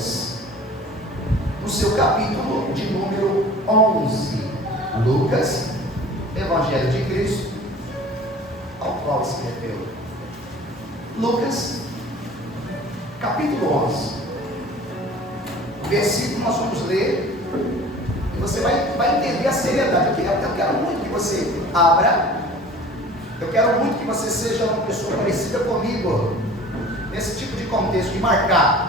Lucas, no seu capítulo de número 11. Lucas, Evangelho de Cristo, ao qual escreveu. Lucas, capítulo 11. O versículo nós vamos ler, e você vai entender a seriedade. Eu quero muito que você abra. Eu quero muito que você seja uma pessoa parecida comigo, nesse tipo de contexto, de marcar.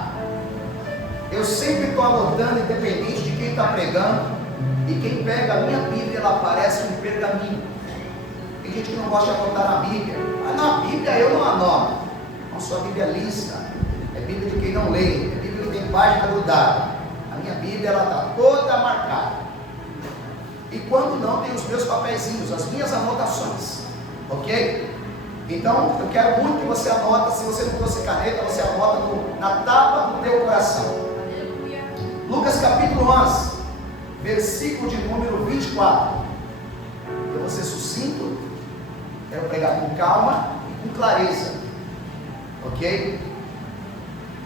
Eu sempre estou anotando, independente de quem está pregando, e quem pega a minha Bíblia, ela parece um pergaminho. Tem gente que não gosta de anotar na Bíblia. Mas na Bíblia eu não anoto. Não sou a Bíblia lista. É a Bíblia de quem não lê. É a Bíblia que tem página grudada. A minha Bíblia, ela está toda marcada. E quando não, tem os meus papeizinhos, as minhas anotações. Ok? Então, eu quero muito que você anota. Se você não trouxe caneta, você anota na tábua do teu coração. Aleluia. Lucas capítulo 11, versículo de número 24. Eu vou ser sucinto, quero pregar com calma e com clareza. Ok?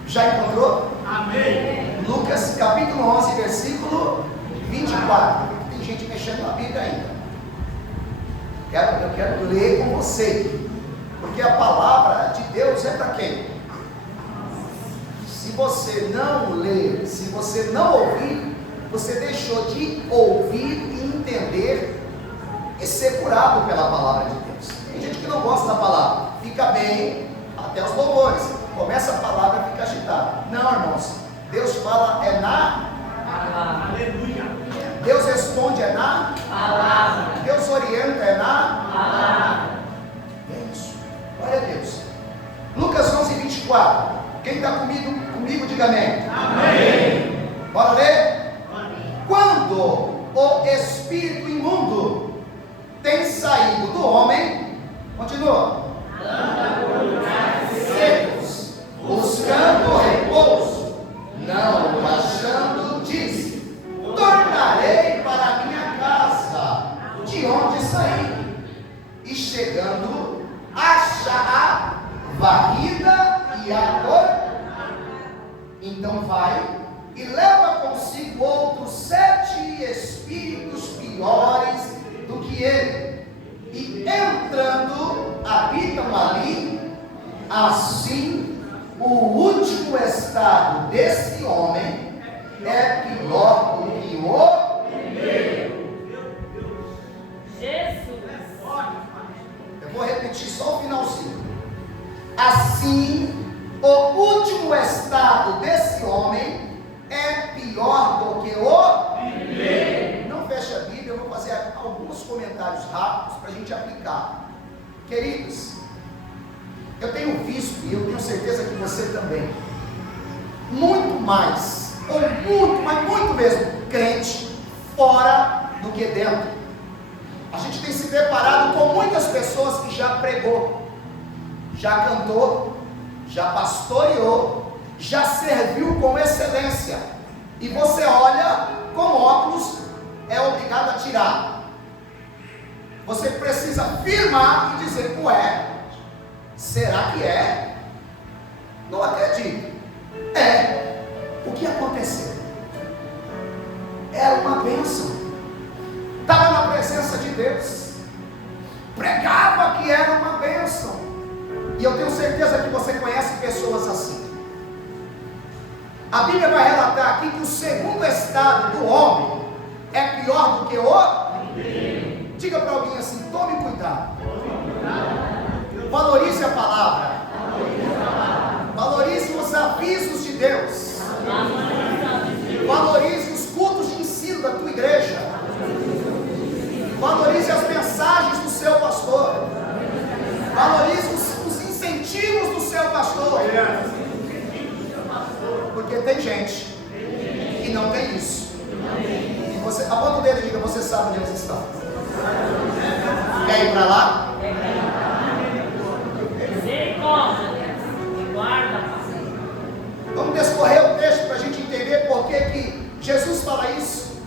Já encontrou? Amém. Lucas capítulo 11, versículo 24. Tem gente mexendo na Bíblia ainda. Eu quero ler com você, porque a palavra de Deus é para quem? Se você não ler, se você não ouvir, você deixou de ouvir e entender e ser curado pela palavra de Deus. Tem gente que não gosta da palavra, fica bem até os louvores, começa a palavra e fica agitada. Não, irmãos, Deus fala é na palavra. Aleluia. Deus responde é na palavra. Deus orienta é na palavra. É isso. Glória a Deus. Lucas 11, 24. Quem está comigo, diga amém. Amém. Bora ler? Amém. Quando o espírito imundo tem saído do homem, continua. Anda por lugares secos, buscando repouso, não achando, diz: tornarei para a minha casa, de onde saí, e chegando, acha-a varrida e adornada. Então vai e leva consigo outros 7 espíritos piores do que ele, e entrando, habitam ali. Assim, o último estado desse homem é pior do que o primeiro. Jesus. Eu vou repetir só o finalzinho. Assim, o último estado desse homem é pior do que o primeiro. Não feche a Bíblia, eu vou fazer alguns comentários rápidos para a gente aplicar. Queridos, eu tenho visto, e eu tenho certeza que você também, muito mais, ou muito, mas muito mesmo, crente fora do que dentro. A gente tem se deparado com muitas pessoas que já pregou, já cantou, já pastoreou, já serviu com excelência, e você olha com óculos, é obrigado a tirar. Você precisa firmar e dizer: ué, será que é? Não acredito. É. O que aconteceu? Era uma bênção, estava na presença de Deus, pregava que era uma bênção, e eu tenho certeza que você conhece pessoas assim. A Bíblia vai relatar aqui que o segundo estado do homem é pior do que o primeiro. Diga para alguém assim: tome cuidado, valorize a palavra, valorize os avisos de Deus, valorize os cultos de ensino da tua igreja, valorize as mensagens do seu pastor, valorize os incentivos do seu pastor, porque tem gente que não tem isso. E você, aponta o dedo e diga: você sabe onde eles estão. Quer ir para lá? Vamos descorrer o texto para a gente entender por que Jesus fala isso.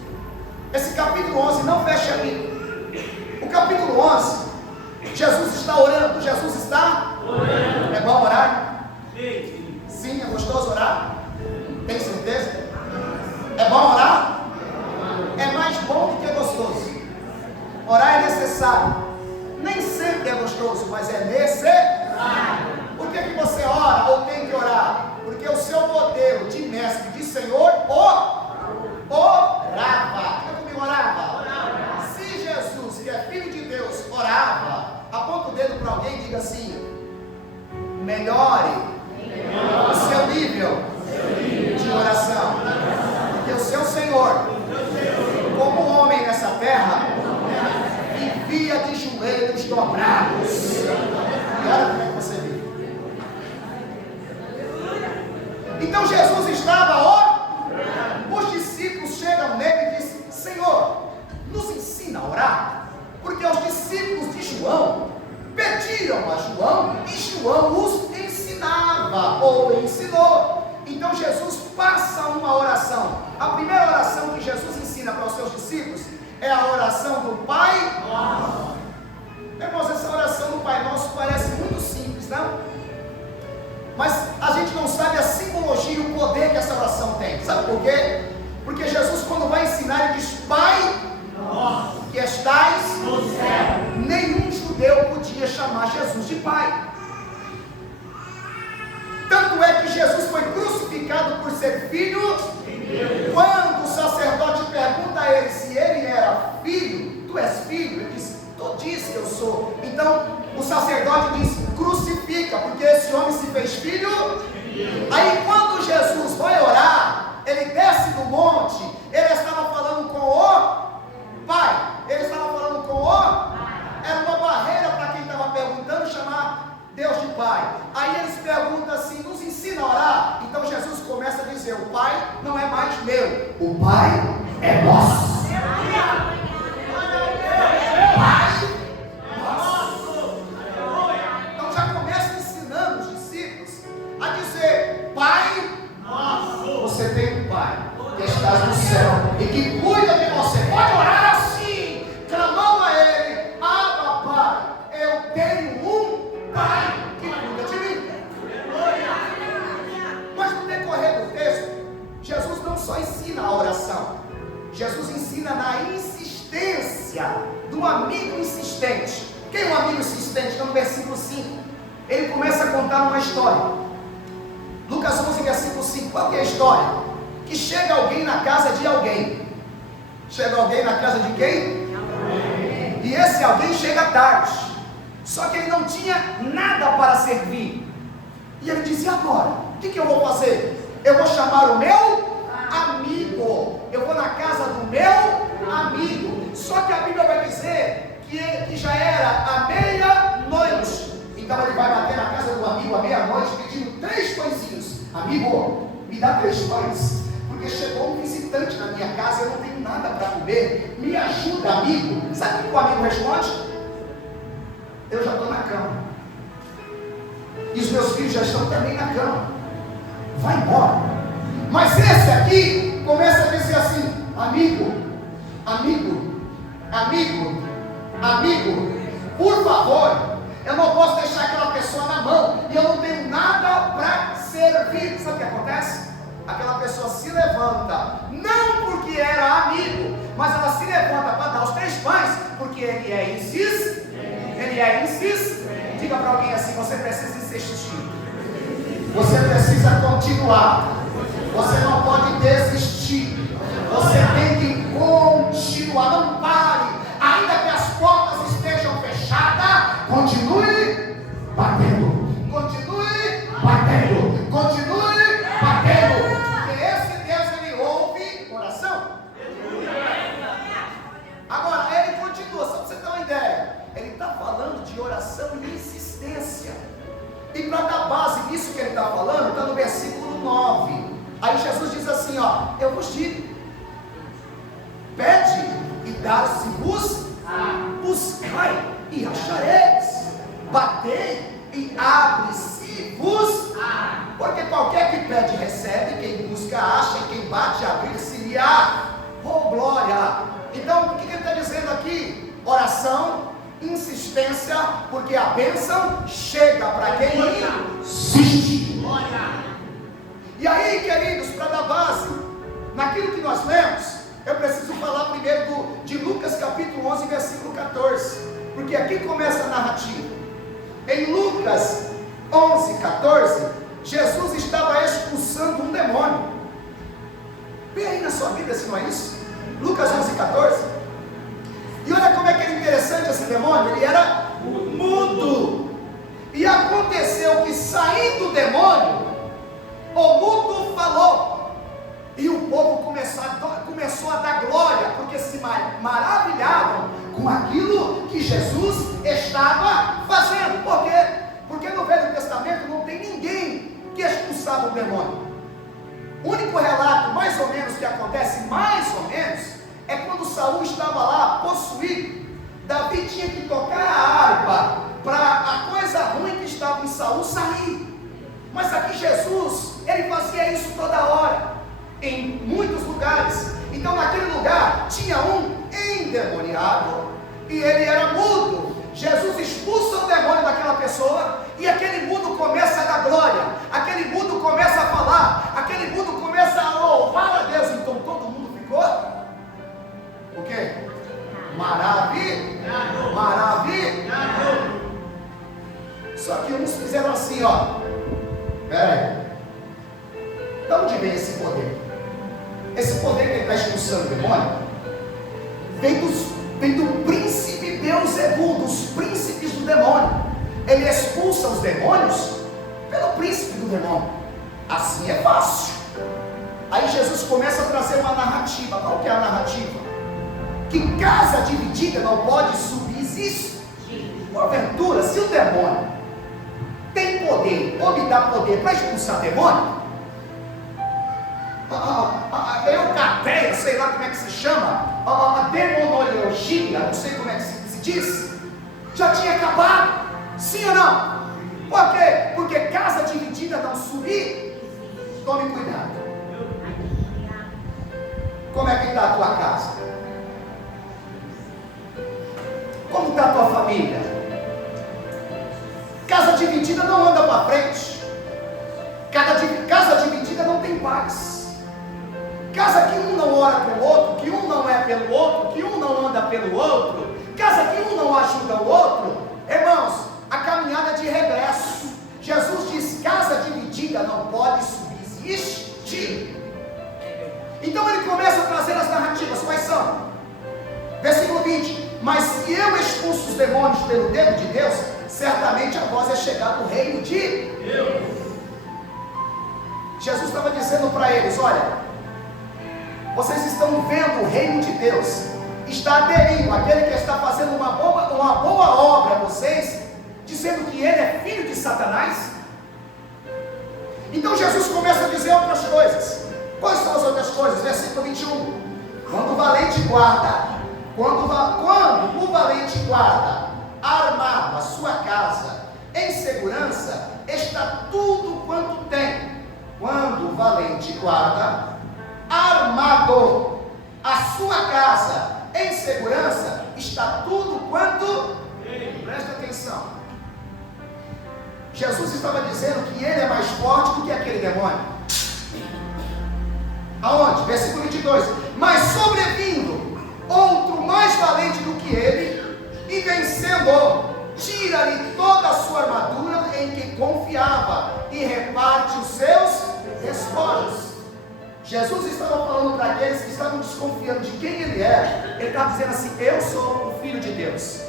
Esse capítulo 11, não fecha aqui. O capítulo 11, Jesus está orando. Jesus está orando. É bom orar? Sim. Sim, é gostoso orar? Tem certeza? Senhor, como homem nessa terra, vivia de joelhos dobrados. E olha como é que você vive. Então Jesus estava orando. Os discípulos chegam nele e dizem: Senhor, nos ensina a orar. Porque os discípulos de João pediram a João e João os ensinava ou ensinou. Então Jesus passa uma oração. A primeira oração que Jesus ensina para os seus discípulos é a oração do Pai Nosso. Irmãos, essa oração do Pai Nosso parece muito simples, não? Mas a gente não sabe a simbologia e o poder que essa oração tem. Sabe por quê? Porque Jesus, quando vai ensinar, ele diz: Pai Nosso, que estais no céu. Nenhum judeu podia chamar Jesus de Pai. Tanto é que Jesus foi crucificado por ser filho de Deus. Quando o sacerdote pergunta a ele se ele era filho: Tu és filho? Ele diz: Tu disse que eu sou. Então o sacerdote diz: Crucifica, porque esse homem se fez filho. Aí quando Jesus vai orar, ele desce do monte. Ele estava falando com o Pai. Ele estava falando com o... Era uma barreira para quem estava perguntando chamar Deus de Pai. Aí eles perguntam assim: nos ensina a orar. Então Jesus começa a dizer: o Pai não é mais meu, o Pai é nosso. Pai nosso. Então já começa ensinando os discípulos a dizer: Pai nosso. Você tem um Pai que estás no céu e que cuida de você. Pode orar assim, clamando a Ele: Abba, Pai, eu tenho um Pai que cuida de mim. Mas no decorrer do texto, Jesus não só ensina a oração, Jesus ensina na insistência do amigo insistente. Quem é um amigo insistente? Então no versículo 5, ele começa a contar uma história. Lucas 11, versículo 5, qual que é a história? Que chega alguém na casa de alguém. Chega alguém na casa de quem? E esse alguém chega tarde. Só que ele não tinha nada para servir. E ele disse: e agora? O que eu vou fazer? Eu vou chamar o meu amigo. Eu vou na casa do meu amigo. Só que a Bíblia vai dizer que já era a meia-noite. Então ele vai bater na casa do amigo à meia-noite pedindo 3 pãezinhos. Amigo, me dá 3 pães, porque chegou um visitante na minha casa, eu não tenho nada para comer. Me ajuda, amigo. Sabe o que o amigo responde? Eu já estou na cama. E os meus filhos já estão também na cama. Vai embora. Mas esse aqui começa a dizer assim: amigo, amigo, amigo, amigo, por favor, eu não posso deixar aquela pessoa na mão e eu não tenho nada para servir. Sabe o que acontece? Aquela pessoa se levanta, não porque era amigo, mas ela se levanta para dar os 3 pães, porque ele é insistente. Ele é insistente. Diga para alguém assim: você precisa insistir. Você precisa continuar. Você não pode desistir. Você tem que continuar. Não pare. Ainda que as portas estejam fechadas, continue batendo. Continue batendo. Continue batendo. Porque esse Deus, ele ouve oração. Agora, ele continua. Só para você ter uma ideia, ele está falando de oração e insistência. E para dar base nisso que ele está falando, está no versículo 9. Aí Jesus diz assim: ó, eu vos digo, pede e dar-se-vos, buscai e achareis, batei e abre-se-vos, porque qualquer que pede recebe, quem busca acha, e quem bate abrir-se-lhe-á. Oh glória! Então o que ele está dizendo aqui? Oração, insistência, porque a bênção chega para quem insiste. E aí, queridos, para dar base naquilo que nós lemos, eu preciso falar primeiro de Lucas capítulo 11, versículo 14, porque aqui começa a narrativa. Em Lucas 11, 14, Jesus estava expulsando um demônio. Vê aí na sua Bíblia se não é isso. Lucas 11, 14. E olha como é que era interessante esse demônio. Ele era mudo. E aconteceu que, saindo o demônio, o mudo falou. E o povo começou a dar glória, porque se maravilhavam com aquilo que Jesus estava fazendo. Por quê? Porque no Velho Testamento não tem ninguém que expulsava o demônio. O único relato, mais ou menos, que acontece, mais ou menos, é quando Saul estava lá possuído. Davi tinha que tocar a harpa para a coisa ruim que estava em Saul sair. Mas aqui Jesus, ele fazia isso toda hora, em muitos lugares. Então naquele lugar tinha um endemoniado e ele era mudo. Jesus expulsa o demônio daquela pessoa e aquele mudo começa a dar glória, aquele mudo começa a falar, aquele mudo começa a louvar a Deus. Então todo mundo ficou o quê? Maravilhado. Maravilhado. Só que uns fizeram assim, ó. Peraí, de onde vem esse poder? Esse poder que ele está expulsando o demônio vem do príncipe Beelzebul, dos príncipes do demônio. Ele expulsa os demônios pelo príncipe do demônio. Assim é fácil. Aí Jesus começa a trazer uma narrativa. Qual que é a narrativa? Que casa dividida não pode subsistir. Porventura, se o demônio tem poder, ou me dá poder para expulsar demônio, eucateia, sei lá como é que se chama, a demonologia, não sei como é que se diz, já tinha acabado, sim ou não? Por quê? Porque casa dividida não subir. Tome cuidado. Como é que está a tua casa? Como está a tua família? Casa dividida não anda para frente. Casa dividida não tem paz. Casa que um não ora com o outro, que um não é pelo outro, que um não anda pelo outro, casa que um não ajuda o outro, irmãos, a caminhada é de regresso. Jesus diz: casa dividida não pode subsistir. Então ele começa a trazer as narrativas. Quais são? Versículo 20: mas se eu expulso os demônios pelo dedo de Deus, certamente a vós é chegado o reino de Deus. Jesus estava dizendo para eles: olha, vocês estão vendo o reino de Deus, está aderindo aquele que está fazendo uma boa obra a vocês, dizendo que ele é filho de Satanás. Então Jesus começa a dizer outras coisas. Quais são as outras coisas? Versículo 21: quando o valente guarda, quando o valente guarda armado a sua casa em segurança, está tudo quanto tem. Quando o valente guarda armado a sua casa em segurança, está tudo quanto tem. Presta atenção. Jesus estava dizendo que ele é mais forte do que aquele demônio. Aonde? Versículo 22: mas sobrevindo outro mais valente do que ele, e vencendo, tira-lhe toda a sua armadura em que confiava e reparte os seus despojos. Jesus estava falando para aqueles que estavam desconfiando de quem ele era. Ele estava dizendo assim: eu sou o Filho de Deus,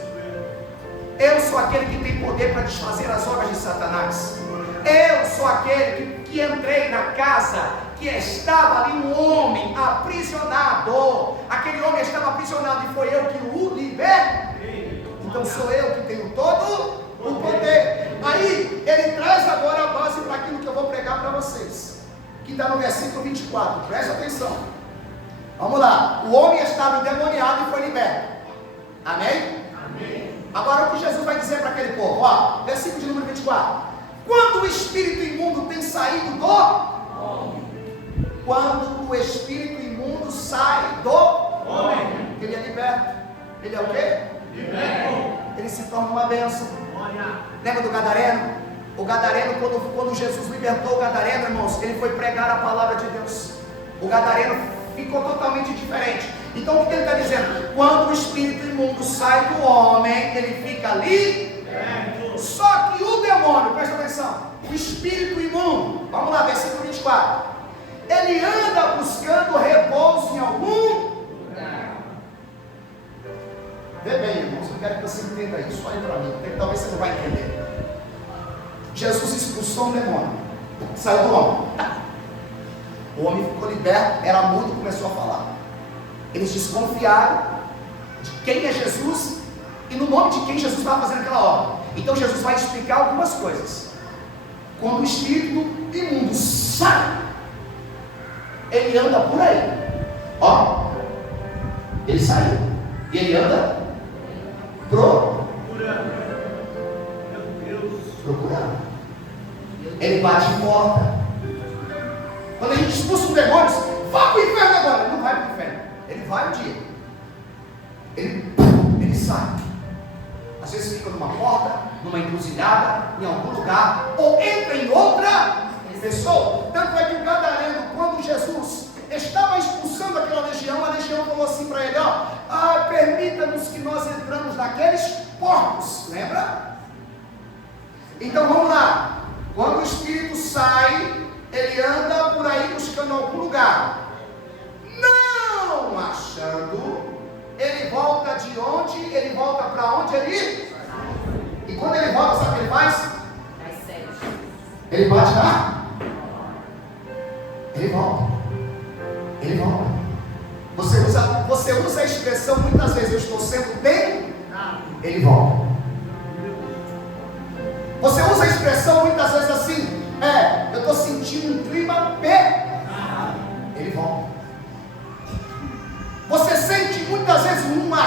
eu sou aquele que tem poder para desfazer as obras de Satanás, eu sou aquele que entrei na casa que estava ali um homem aprisionado. Aquele homem estava aprisionado e foi eu que o libertei. Então sou eu que tenho todo o poder. Aí ele traz agora a base para aquilo que eu vou pregar para vocês, que está no versículo 24. Presta atenção. Vamos lá. O homem estava endemoniado e foi liberto. Amém? Amém. Agora o que Jesus vai dizer para aquele povo? Ó, versículo de número 24. Quando o espírito imundo tem saído do homem. Quando o espírito imundo sai do homem, ele é liberto. Ele é o quê? Liberto. Ele se torna uma bênção. Lembra do Gadareno? O Gadareno, quando Jesus libertou o Gadareno, irmãos, ele foi pregar a palavra de Deus. O Gadareno ficou totalmente diferente. Então o que ele está dizendo? Quando o espírito imundo sai do homem, ele fica ali. Só que o demônio, presta atenção, o espírito imundo, vamos lá, versículo 24, ele anda buscando repouso em algum lugar. Vê bem, irmãos, eu quero que você entenda isso. Olha para mim, porque talvez você não vai entender. Jesus expulsou um demônio, saiu do homem. O homem ficou liberto, era mudo e começou a falar. Eles desconfiaram de quem é Jesus e no nome de quem Jesus estava fazendo aquela obra. Então Jesus vai explicar algumas coisas. Quando o espírito imundo sai, ele anda por aí. Ó, ele saiu e ele anda procurando. Ele bate em porta. Quando a gente expulsa um demônio, vá para o inferno agora. Ele não vai para o inferno. Ele vai um dia. Ele sai. Às vezes fica numa porta, numa encruzilhada, em algum lugar, ou entra em outra pessoa. Tanto é que o gadareno, quando Jesus estava expulsando aquela legião, a legião falou assim para ele: permita-nos que nós entramos naqueles porcos. Lembra? Então vamos lá. Quando o espírito sai, ele anda por aí buscando algum lugar. Não achando, ele volta de onde? Ele volta para onde ele? E quando ele volta, sabe o que ele faz? Ele bate lá. Ele volta. Ele volta. Você usa a expressão muitas vezes: eu estou sendo bem. Ele volta. Você usa a expressão muitas vezes assim: eu estou sentindo um clima ele volta. Você sente muitas vezes uma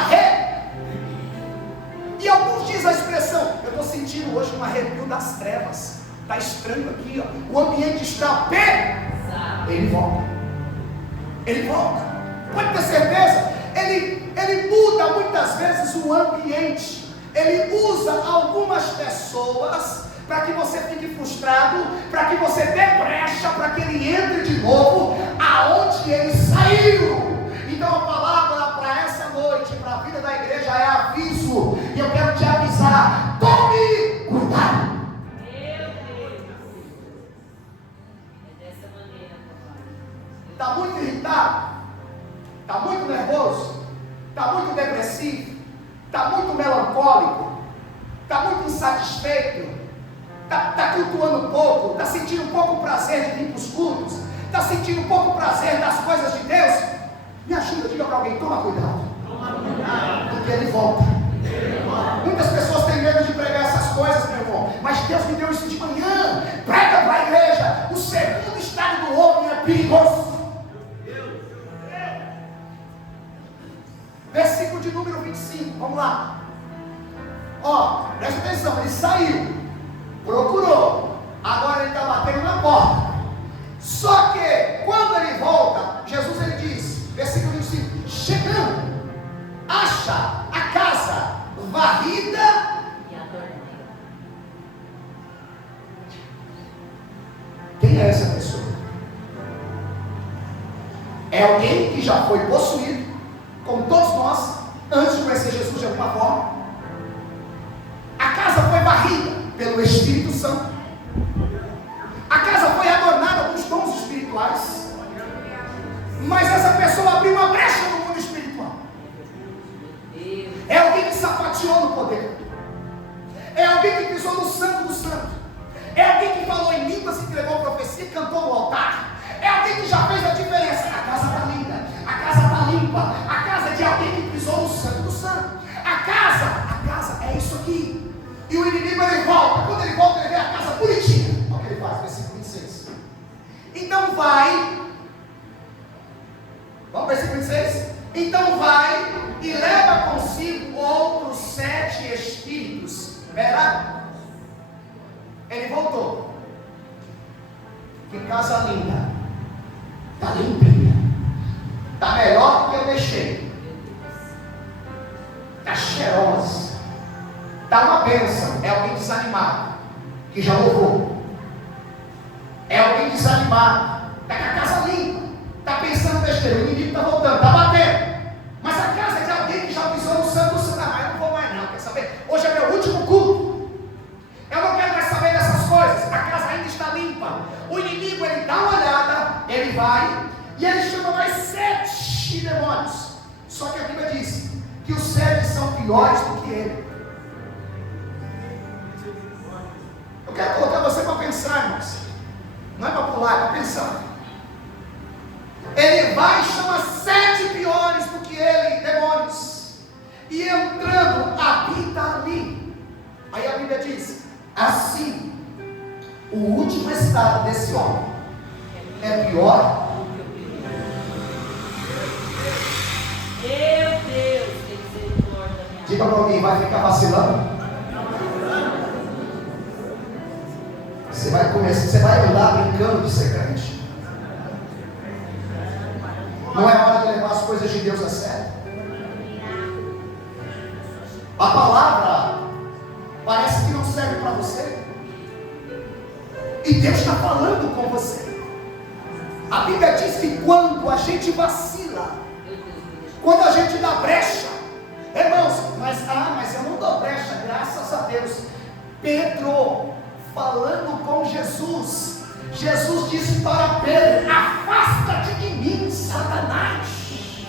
e alguns dizem a expressão: eu estou sentindo hoje um arrepio das trevas. Está estranho aqui, ó. O ambiente está ele volta. Ele volta. Pode ter certeza. Ele muda muitas vezes o ambiente. Ele usa algumas pessoas para que você fique frustrado, para que você dê brecha, para que ele entre de novo aonde ele saiu. Então a palavra para essa noite, para a vida da igreja, é aviso. E eu quero te avisar: tome cuidado. Meu Deus. É dessa maneira, papai. Está muito irritado? Está muito nervoso? Está muito depressivo? Está muito melancólico? Está muito insatisfeito? Está cultuando pouco? Está sentindo pouco prazer de vir para os cultos? Está sentindo pouco prazer das coisas de Deus? Me ajuda, diga para alguém: toma cuidado. Porque ele volta. Muitas pessoas têm medo de pregar essas coisas, meu irmão, mas Deus me deu isso de manhã. Prega para a igreja. O segundo estado do homem é perigoso. Versículo de número 25, vamos lá. Presta atenção. Ele saiu, procurou, agora ele está batendo na porta. Só que quando ele volta, Jesus ele diz, versículo 25: chegando, acha a casa varrida e adornada. Quem é essa pessoa? É alguém que já foi possuído, como todos nós, antes de conhecer Jesus de alguma forma. A casa foi varrida pelo Espírito Santo. A casa foi adornada com os dons espirituais. Mas essa pessoa abriu uma brecha no mundo espiritual. É alguém que sapateou no poder. É alguém que pisou no santo do santo. É alguém que falou em línguas, entregou profecia e cantou no altar. É alguém que já fez a diferença. A casa está linda, a casa está limpa. A casa é de alguém que pisou no santo do santo. A casa é isso aqui. E o inimigo ele volta. Quando ele volta, ele vê a casa bonitinha. Olha o que ele faz, versículo 26. Então vai. Vamos para o versículo 26? Então vai e leva consigo outros 7 espíritos. Verá? Ele voltou. Que casa linda. Está limpinha. Está melhor do que eu deixei. Está cheirosa. Está uma bênção. É alguém desanimado, que já louvou. É alguém desanimado, está com a casa limpa, está pensando besteira, o inimigo está voltando, está batendo. Mas a casa é de alguém que já pisou no santo do santo. Mas eu não vou mais não, quer saber? Hoje é meu último culto. Eu não quero mais saber dessas coisas. A casa ainda está limpa. O inimigo ele dá uma olhada, ele vai e ele chama mais 7 demônios. Só que a Bíblia diz que os 7 são piores do que ele. Eu quero colocar você para pensar, irmãos. Não é para pular, é para pensar. estado desse homem é pior. Meu Deus, tem que ser pior da minha. Diga para alguém, vai ficar vacilando? Você vai andar brincando de ser crente. Não é hora de levar as coisas de Deus a sério. A palavra parece que não serve para você, e Deus está falando com você. A Bíblia diz que quando a gente vacila, quando a gente dá brecha, irmãos, mas eu não dou brecha, graças a Deus. Pedro falando com Jesus, Jesus disse para Pedro: afasta-te de mim, Satanás.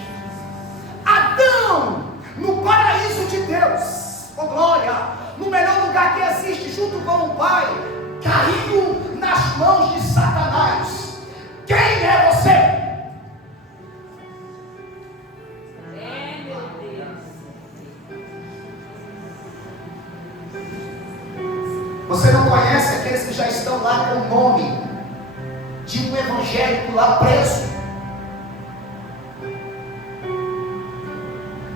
Adão, no paraíso de Deus, oh glória, no melhor lugar que existe, junto com o Pai, caiu nas mãos de Satanás. Quem é você? Meu Deus. Você não conhece aqueles que já estão lá com o nome de um evangélico lá preso?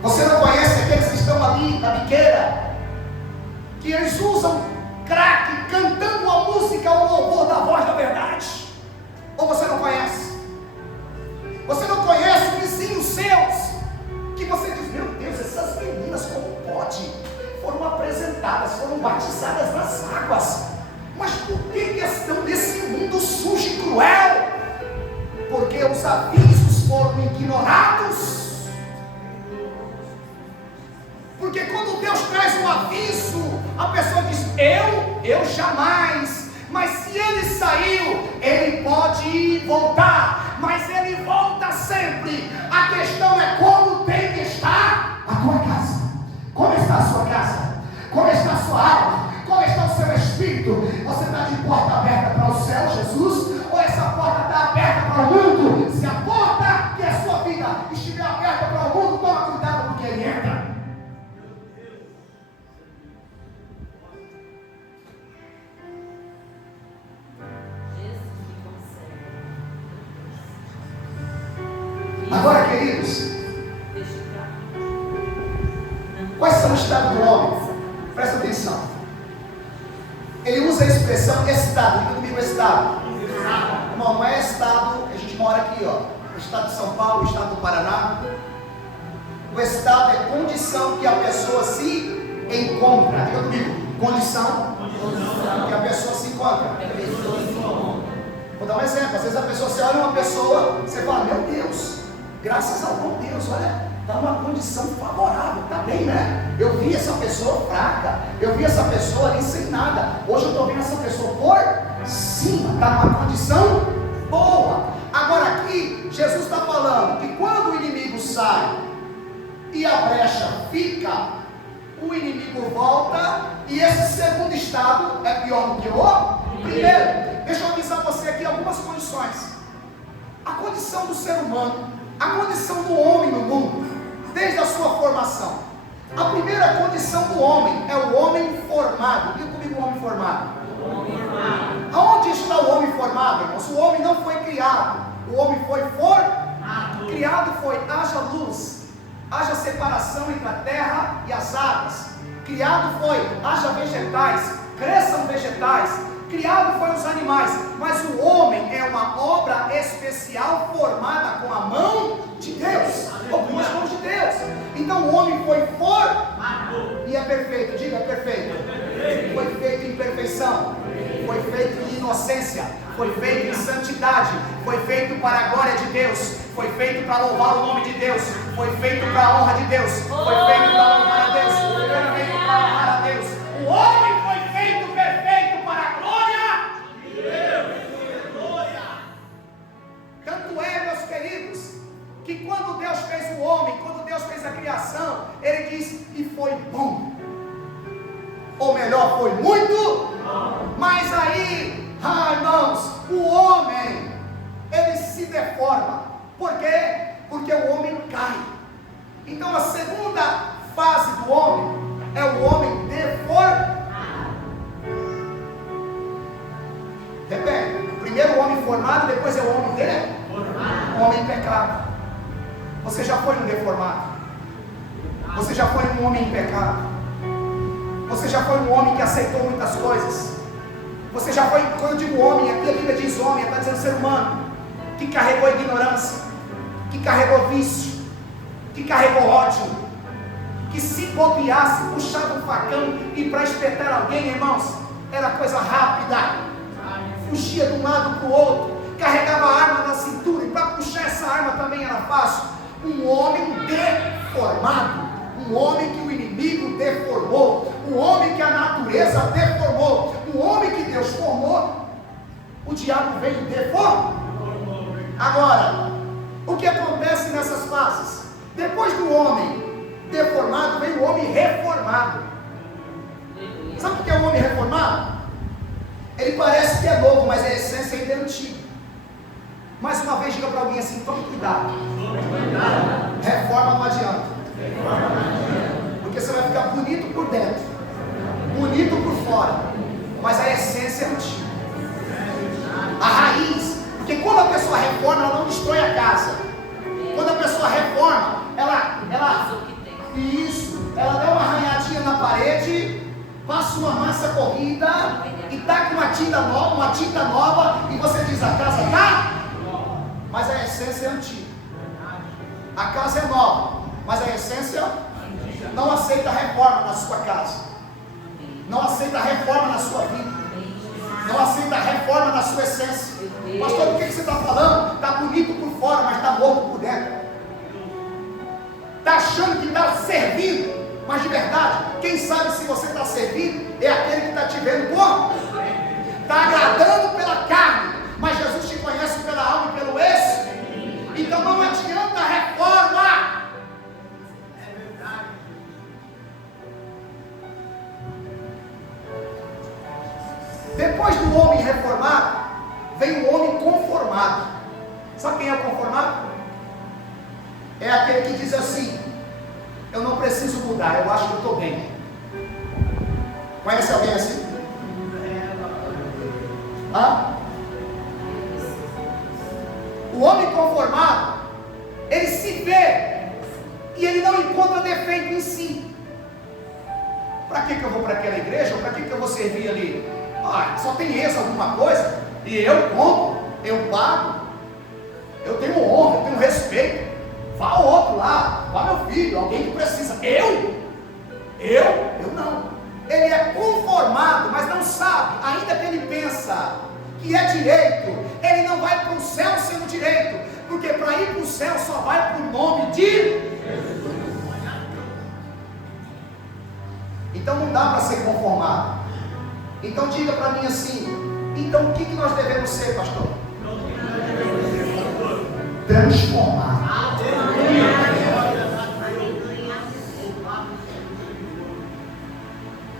Você não conhece aqueles que estão ali na biqueira, que eles usam crack cantando a música ao louvor da voz da verdade? Ou você não conhece? Você não conhece vizinhos seus que você diz: meu Deus, essas meninas, como pode? Foram apresentadas, foram batizadas nas águas, mas por que estão nesse mundo sujo e cruel? Porque os avisos foram ignorados. Porque quando Deus traz um aviso, a pessoa diz: eu jamais. Mas se ele saiu, ele pode voltar, mas ele volta sempre. A questão é como tem que estar a tua casa. Como está a sua casa? Como está a sua alma? Como está o seu espírito? Você está de porta aberta para o céu, Jesus? Ou essa porta está aberta para o mundo? Se a porta que é a sua vida estiver aberta para o mundo, toma cuidado porque ele entra. Agora, queridos, quais são o estado do homem? Presta atenção. Ele usa a expressão estado. Diga comigo, estado. Irmão, não é estado. A gente mora aqui, ó, o estado de São Paulo, o estado do Paraná. O estado é condição que a pessoa se encontra. Diga comigo, condição que a pessoa se encontra. Vou dar um exemplo. Às vezes a pessoa, você olha uma pessoa, você fala: meu Deus, graças ao bom Deus, olha, está numa condição favorável, está bem, né? Eu vi essa pessoa fraca, eu vi essa pessoa ali sem nada, hoje eu estou vendo essa pessoa por cima, está numa condição boa. Agora aqui, Jesus está falando que quando o inimigo sai e a brecha fica, o inimigo volta, e esse segundo estado é pior do que o primeiro. Deixa eu avisar você aqui algumas condições. A condição do ser humano, a condição do homem no mundo, desde a sua formação. A primeira condição do homem é o homem formado. Diga comigo, o homem formado. Aonde está o homem formado, irmãos? O homem não foi criado, o homem foi formado. Criado foi: haja luz, haja separação entre a terra e as águas. Criado foi: haja vegetais, cresçam vegetais. Criado foi os animais, mas o homem é uma obra especial formada com a mão de Deus, ou com as mãos de Deus. Então o homem foi formado e é perfeito. Diga, é perfeito. Foi feito em perfeição, foi feito em inocência, foi feito em santidade, foi feito para a glória de Deus, foi feito para louvar o nome de Deus, foi feito para a honra de Deus, foi feito para louvar a Deus, foi feito para honrar a Deus. O homem foi feito perfeito para a glória de Deus. Tanto é, meus queridos, que quando Deus fez o homem, quando Deus fez a criação, Ele diz: e foi bom. Ou melhor, foi muito bom. Mas aí, irmãos, o homem, ele se deforma. Por quê? Porque o homem cai. Então a segunda fase do homem é o homem deformado. Repete. Primeiro o homem formado, depois é o homem deformado. O homem em pecado. Você já foi um deformado? Você já foi um homem em pecado? Você já foi um homem que aceitou muitas coisas? Você já foi, quando eu digo homem, aqui a Bíblia diz homem, está dizendo ser humano, que carregou ignorância, que carregou vício, que carregou ódio, que se bobeasse, puxava um facão e para espetar alguém, irmãos, era coisa rápida, fugia de um lado para o outro, carregava a arma na cintura e para puxar essa arma também era fácil. Um homem deformado, um homem que o inimigo deformou, um homem que a natureza deformou, um homem que Deus formou, o diabo veio e deformou. Agora, o que acontece nessas fases? Depois do homem deformado, vem o homem reformado. Sabe o que é o homem reformado? Ele parece que é novo, mas a essência ainda é antiga. Mais uma vez, diga para alguém assim: tome cuidado. Reforma não adianta. Porque você vai ficar bonito por dentro, bonito por fora, mas a essência é antiga. A raiz, porque quando a pessoa reforma, ela não destrói a casa. Quando a pessoa reforma, ela dá uma arranhadinha na parede, passa uma massa corrida e tá com uma tinta nova, e você diz: a casa tá, mas a essência é antiga. A casa é nova, mas a essência não aceita reforma na sua casa, não aceita reforma na sua vida, não aceita reforma na sua essência. Pastor, o que você está falando? Está bonito por fora, mas está morto por dentro. Está achando que está servindo, mas de verdade, quem sabe se você está servindo é aquele que está te vendo por. Está agradando pela carne, mas Jesus te conhece pela alma e pelo espírito. Então não adianta a reforma. Depois do homem reformado, vem o homem conformado. Sabe quem é o conformado? É aquele que diz assim: eu não preciso mudar, eu acho que eu estou bem. Conhece alguém assim? O homem conformado, ele se vê e ele não encontra defeito em si. Para que eu vou para aquela igreja? Para que eu vou servir ali? Só tem esse alguma coisa, e eu compro, eu pago, eu tenho honra, eu tenho respeito. Vá ao outro lá, vá meu filho, alguém que precisa. Eu não. Ele é conformado, mas não sabe, ainda que ele pensa que é direito, ele não vai para o céu sendo direito, porque para ir para o céu só vai para o nome de Jesus. Então não dá para ser conformado. Então diga para mim assim: então o que nós devemos ser, pastor? Transformar.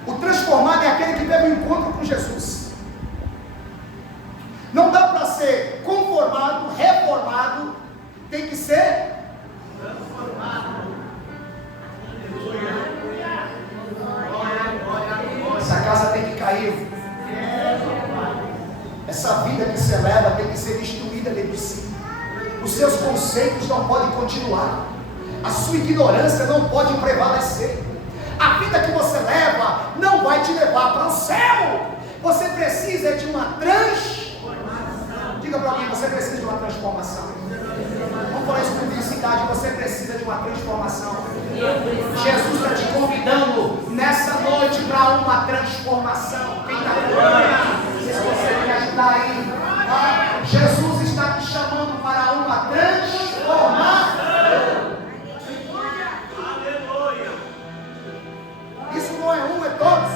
O transformado é aquele que teve um encontro com Jesus. Não dá para ser conformado, reformado, tem que ser transformado. Essa casa tem que cair. Essa vida que se eleva tem que ser destruída dentro de si. Os seus conceitos não podem continuar. A sua ignorância não pode prevalecer. A vida que você leva não vai te levar para o céu. Você precisa de uma transformação. Diga para alguém: você precisa de uma transformação. Vamos falar isso com intensidade. Você precisa de uma transformação. Jesus está te convidando nessa noite para uma transformação. Quem está falando? Se você me ajudar aí. Jesus está te chamando para uma transformação. Isso não é um, é todos.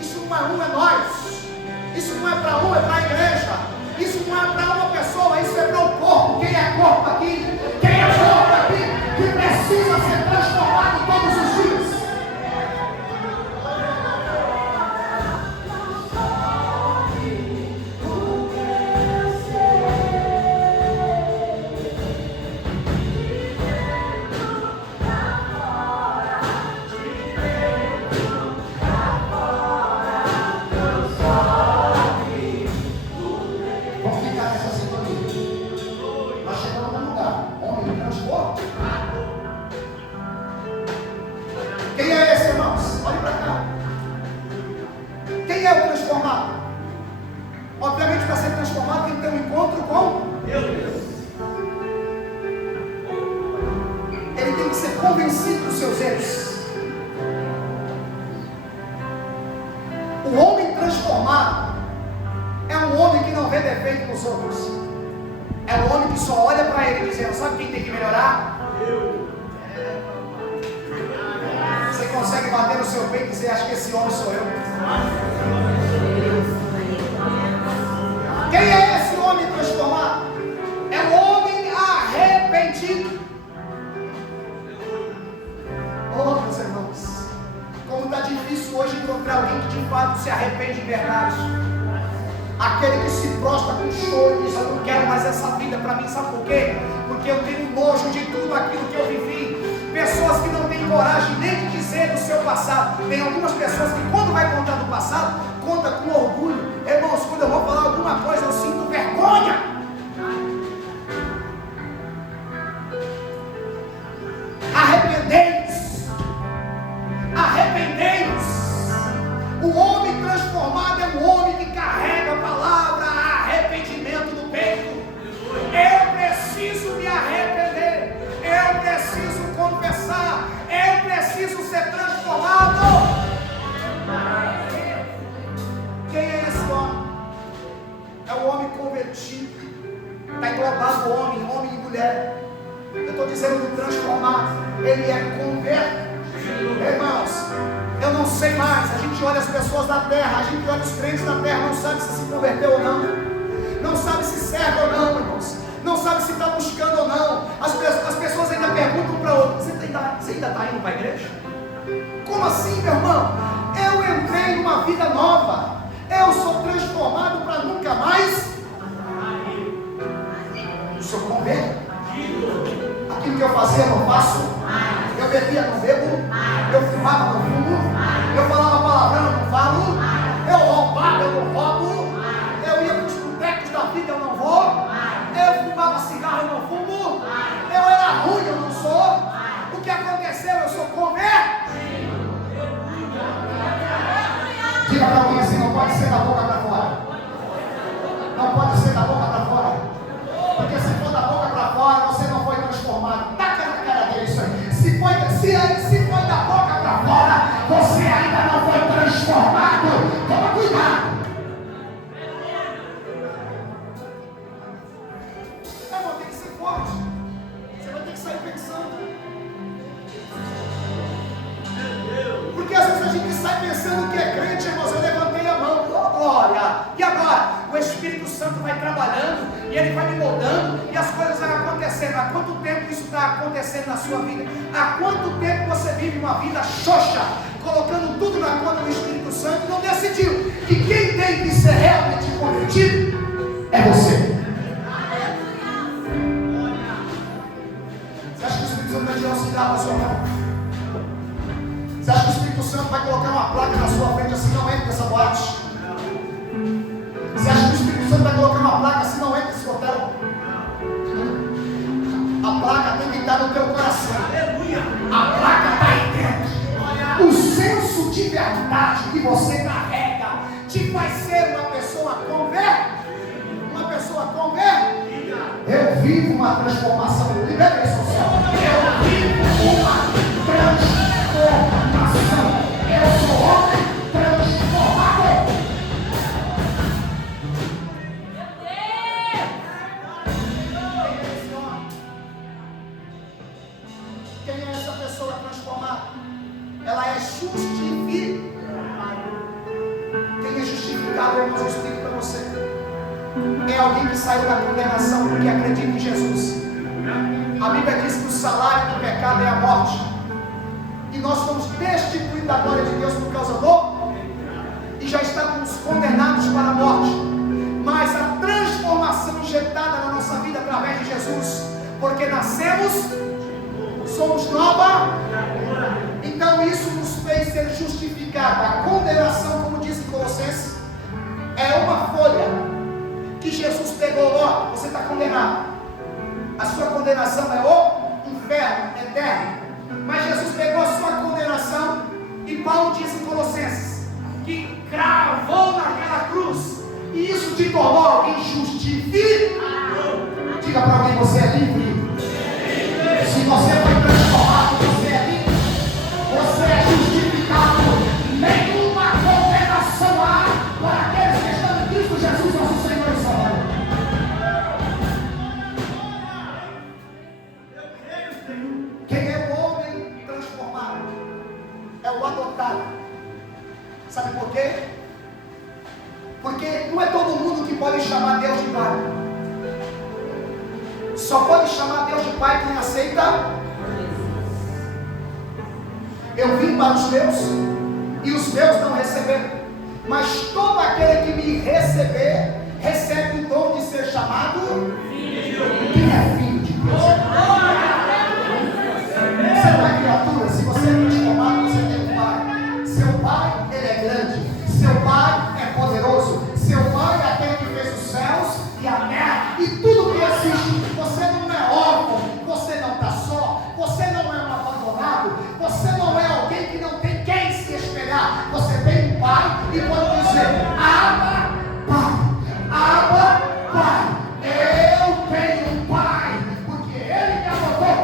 Isso não é um, é nós. Isso não é para um, é para a igreja. Isso não é para uma pessoa, isso é para o corpo. Quem é corpo aqui? Quem é corpo aqui? Que precisa ser transformado todos os dias. convencido dos seus erros. O homem transformado é um homem que não vê defeito nos outros. É um homem que só olha para ele dizendo: sabe quem tem que melhorar? Você consegue bater no seu peito e dizer: acho que esse homem sou eu. Quem é esse homem transformado? É um homem arrependido. Oh, meus irmãos, como está difícil hoje encontrar alguém que de fato se arrepende de verdade. Aquele que se prostra com choro e diz: eu não quero mais essa vida para mim. Sabe por quê? Porque eu tenho nojo de tudo aquilo que eu vivi. Pessoas que não têm coragem nem de dizer do seu passado. Tem algumas pessoas que quando vai contar do passado, conta com orgulho. Irmãos, quando eu vou falar alguma coisa, eu sinto vergonha. Arrependei-vos. Arrependei-vos. O homem transformado é um homem que carrega a palavra arrependimento no peito. Eu preciso me arrepender. Eu preciso confessar. Eu preciso ser transformado. Quem é esse homem? É o homem convertido. Está englobado o homem e mulher. Eu estou dizendo do transformado. Ele é convertido. Irmãos, eu não sei mais. A gente olha as pessoas da terra, a gente olha os crentes da terra, não sabe se converteu ou não. Não sabe se serve ou não, irmãos. Não sabe se está buscando ou não. As pessoas ainda perguntam para outros: você ainda está indo para a igreja? Como assim, meu irmão? Eu entrei numa vida nova. Eu sou transformado para nunca mais. O senhor converte? Aquilo que eu fazia, não faço. Eu bebia, não bebo. Eu fumava, não fumo. Eu falava palavrão, não falo. Eu roubava, eu não roubo. Eu ia para os botecos da vida, eu não vou. Eu fumava cigarro, eu não fumo. Eu era ruim, eu não sou. O que aconteceu? Eu sou convertido. Diga para alguém assim: não pode ser da boca para fora. Não pode ser da boca para fora. Porque se for da boca para fora, você não foi transformado. Taca na cara dele isso aí. Se foi da boca para fora, você ainda não foi transformado. Toma cuidado. Irmão, tem que ser forte. Você vai ter que sair pensando. Porque às vezes a gente sai pensando que é crente, irmãos. Eu levantei a mão, oh, glória. E agora? O Espírito Santo vai trabalhando e ele vai me moldando e as coisas vão acontecendo. Há quanto tempo isso está acontecendo na sua vida? Há quanto tempo você vive uma vida xoxa, colocando tudo na conta do Espírito Santo e não decidiu que quem tem que ser realmente convertido é você? Você acha que o Espírito Santo vai tirar um cigarro da sua mão? Você acha que o Espírito Santo vai colocar uma placa na sua frente assim: não entre nessa boate? Você acha que o Espírito Santo vai colocar uma placa assim: não entre nesse hotel? A placa tem que estar no teu coração. A placa está aí dentro. O senso de verdade que você carrega te faz ser uma pessoa convertida. Uma pessoa convertida. Eu vivo uma transformação. Libera isso, céu. Eu vivo uma transformação. Eu sou homem transformado. Quem é essa pessoa transformada? Ela é justificada. Quem é justificado, irmãos, eu explico para você. É alguém que saiu da condenação porque acredita em Jesus. A Bíblia diz que o salário do pecado é a morte. E nós fomos destituídos da glória de Deus por causa do... E já estávamos condenados para a morte. Mas a transformação injetada na nossa vida através de Jesus. Porque nascemos, somos nova. Então isso nos fez ser justificados. A condenação, como diz em Colossenses, é uma folha que Jesus pegou. Ó, você está condenado. A sua condenação é o inferno eterno. Mas Jesus pegou a sua condenação e Paulo diz em Colossenses que cravou naquela cruz. E isso te tornou alguém justificado. Diga para alguém: você é livre. Se você foi transformado, você Só pode chamar Deus de Pai quem aceita. Eu vim para os meus e os meus não receberam. Mas todo aquele que me receber, recebe o dom de ser chamado filho. Quem é filho de Deus? Você não é criatura. Se você é transformado, você tem um pai. Seu pai, ele é grande. Seu pai é poderoso. Seu pai é aquele que fez os céus e a terra e tudo que existe. Você não é órfão. Você não está só. Você não é um abandonado. Você não é alguém que não tem quem se espelhar. Você tem um pai e pode dizer: Abba, Pai. Abba, Pai. Eu tenho um pai, porque ele me adotou.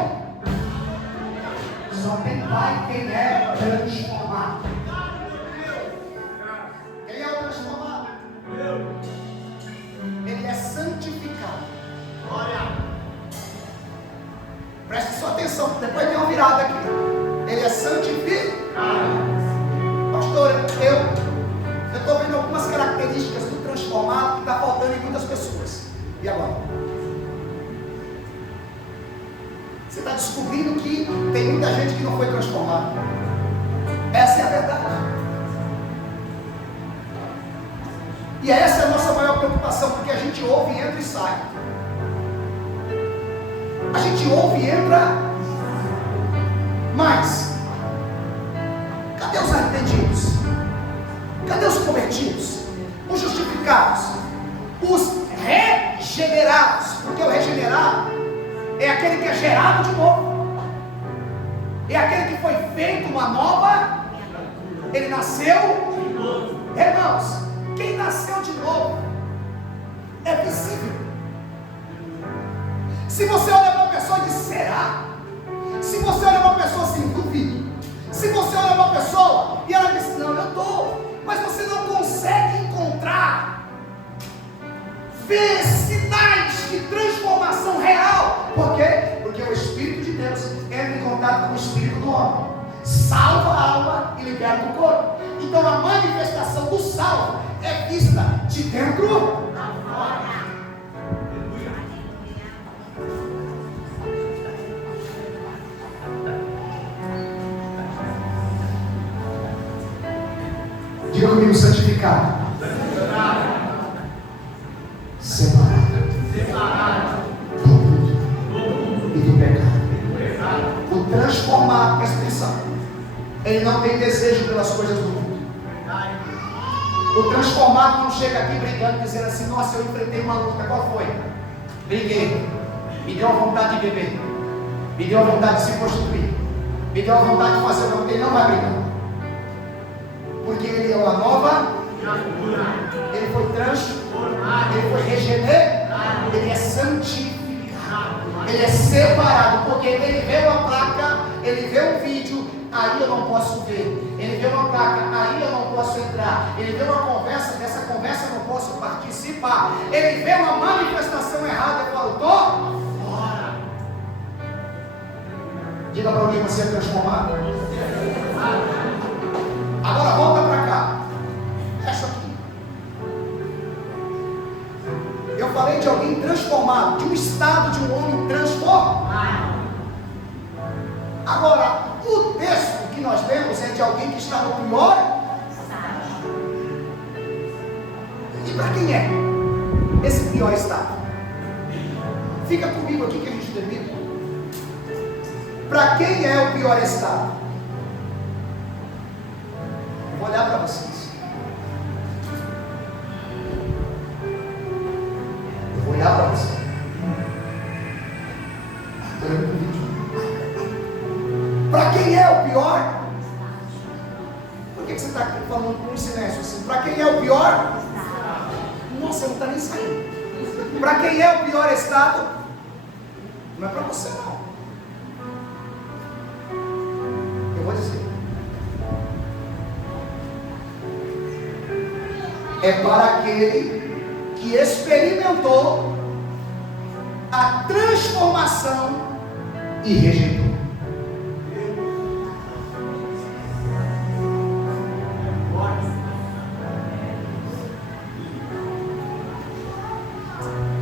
Só tem pai quem é transformado. Quem é o transformado? Ele é santificado. Preste sua atenção, depois tem uma virada aqui. Ele é santificado. Pastor, eu estou vendo algumas características do transformado que está faltando em muitas pessoas. E agora? Você está descobrindo que tem muita gente que não foi transformada. Essa é a verdade. E essa é a nossa maior preocupação, porque a gente ouve, entra e sai. A gente ouve e entra, mas cadê os arrependidos? Cadê os convertidos? Os justificados? Os regenerados? Porque o regenerado é aquele que é gerado de novo. É aquele que foi feito uma nova. Ele nasceu de novo. Irmãos, quem nasceu de novo é visível. Se você olha para uma pessoa e diz: será? Se você olha para uma pessoa assim, duvido. Se você olha para uma pessoa e ela diz: não, eu estou, mas você não consegue encontrar, ver sinais de transformação real. Por quê? Porque o Espírito de Deus entra em contato com o Espírito do homem, salva a alma e liberta o corpo. Então a manifestação do salvo é vista de dentro a fora. Diga comigo: santificado, separado do mundo e do pecado. O transformado, presta atenção, ele não tem desejo pelas coisas do mundo. O transformado não chega aqui brigando, dizendo assim: nossa, eu enfrentei uma luta. Qual foi? Briguei, me deu a vontade de beber, me deu a vontade de se prostituir, me deu a vontade de fazer o que ele não vai brigar. Porque ele é uma nova, ele foi transformado, ele foi regenerado, ele é santificado, ele é separado. Porque ele vê uma placa, ele vê um vídeo, aí eu não posso ver. Ele vê uma placa, aí eu não posso entrar. Ele vê uma conversa, dessa conversa eu não posso participar. Ele vê uma manifestação errada, eu falo: tô fora. Diga para alguém: você é transformado. Agora volta para cá. Fecha aqui. Eu falei de alguém transformado, de um estado de um homem transformado. Agora, o texto que nós lemos é de alguém que está no pior estado. E para quem é esse pior estado? Fica comigo aqui que a gente termina. Para quem é o pior estado? Vou olhar para vocês. Eu vou olhar para vocês. Estou olhando para o vídeo. Para quem é o pior? Por que você está falando com silêncio assim? Para quem é o pior? Nossa, não está nem saindo. Para quem é o pior estado? Não é para você, não. Eu vou dizer. É para aquele que experimentou a transformação e rejeitou.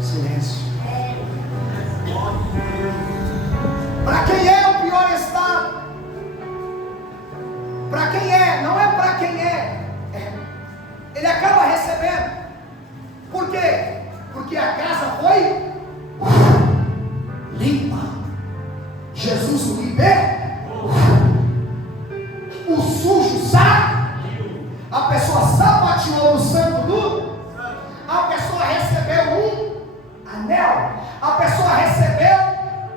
Silêncio. Para quem é o pior estado? Para quem é, não é para quem é. Ele acaba recebendo. Por quê? Porque a casa foi limpa. Jesus o libertou. O sujo sai. A pessoa sapateou no santo do. A pessoa recebeu um anel. A pessoa recebeu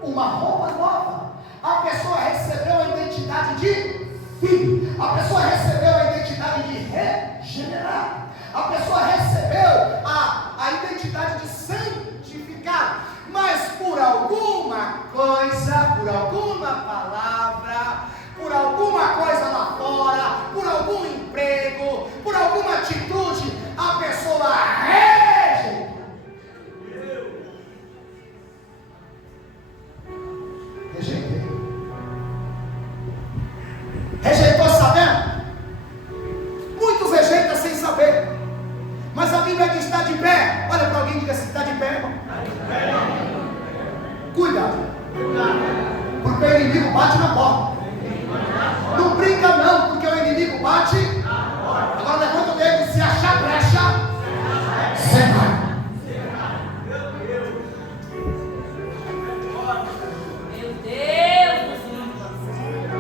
uma roupa nova. A pessoa recebeu a identidade de filho. A pessoa recebeu a identidade de regenerado. A pessoa recebeu a identidade de santificado. Mas por alguma coisa, por alguma palavra, por alguma coisa lá fora, por algum emprego, por alguma atitude, a pessoa rejeitou. Rejeitou sabendo? Muitos rejeitam sem saber. Mas a Bíblia diz: está de pé. Olha para alguém e diga assim: está de pé, irmão. Cuidado. Porque o inimigo bate na porta. Não brinca não, porque o inimigo bate. Agora levanta o dedo e se achar brecha, você vai. Meu Deus do céu.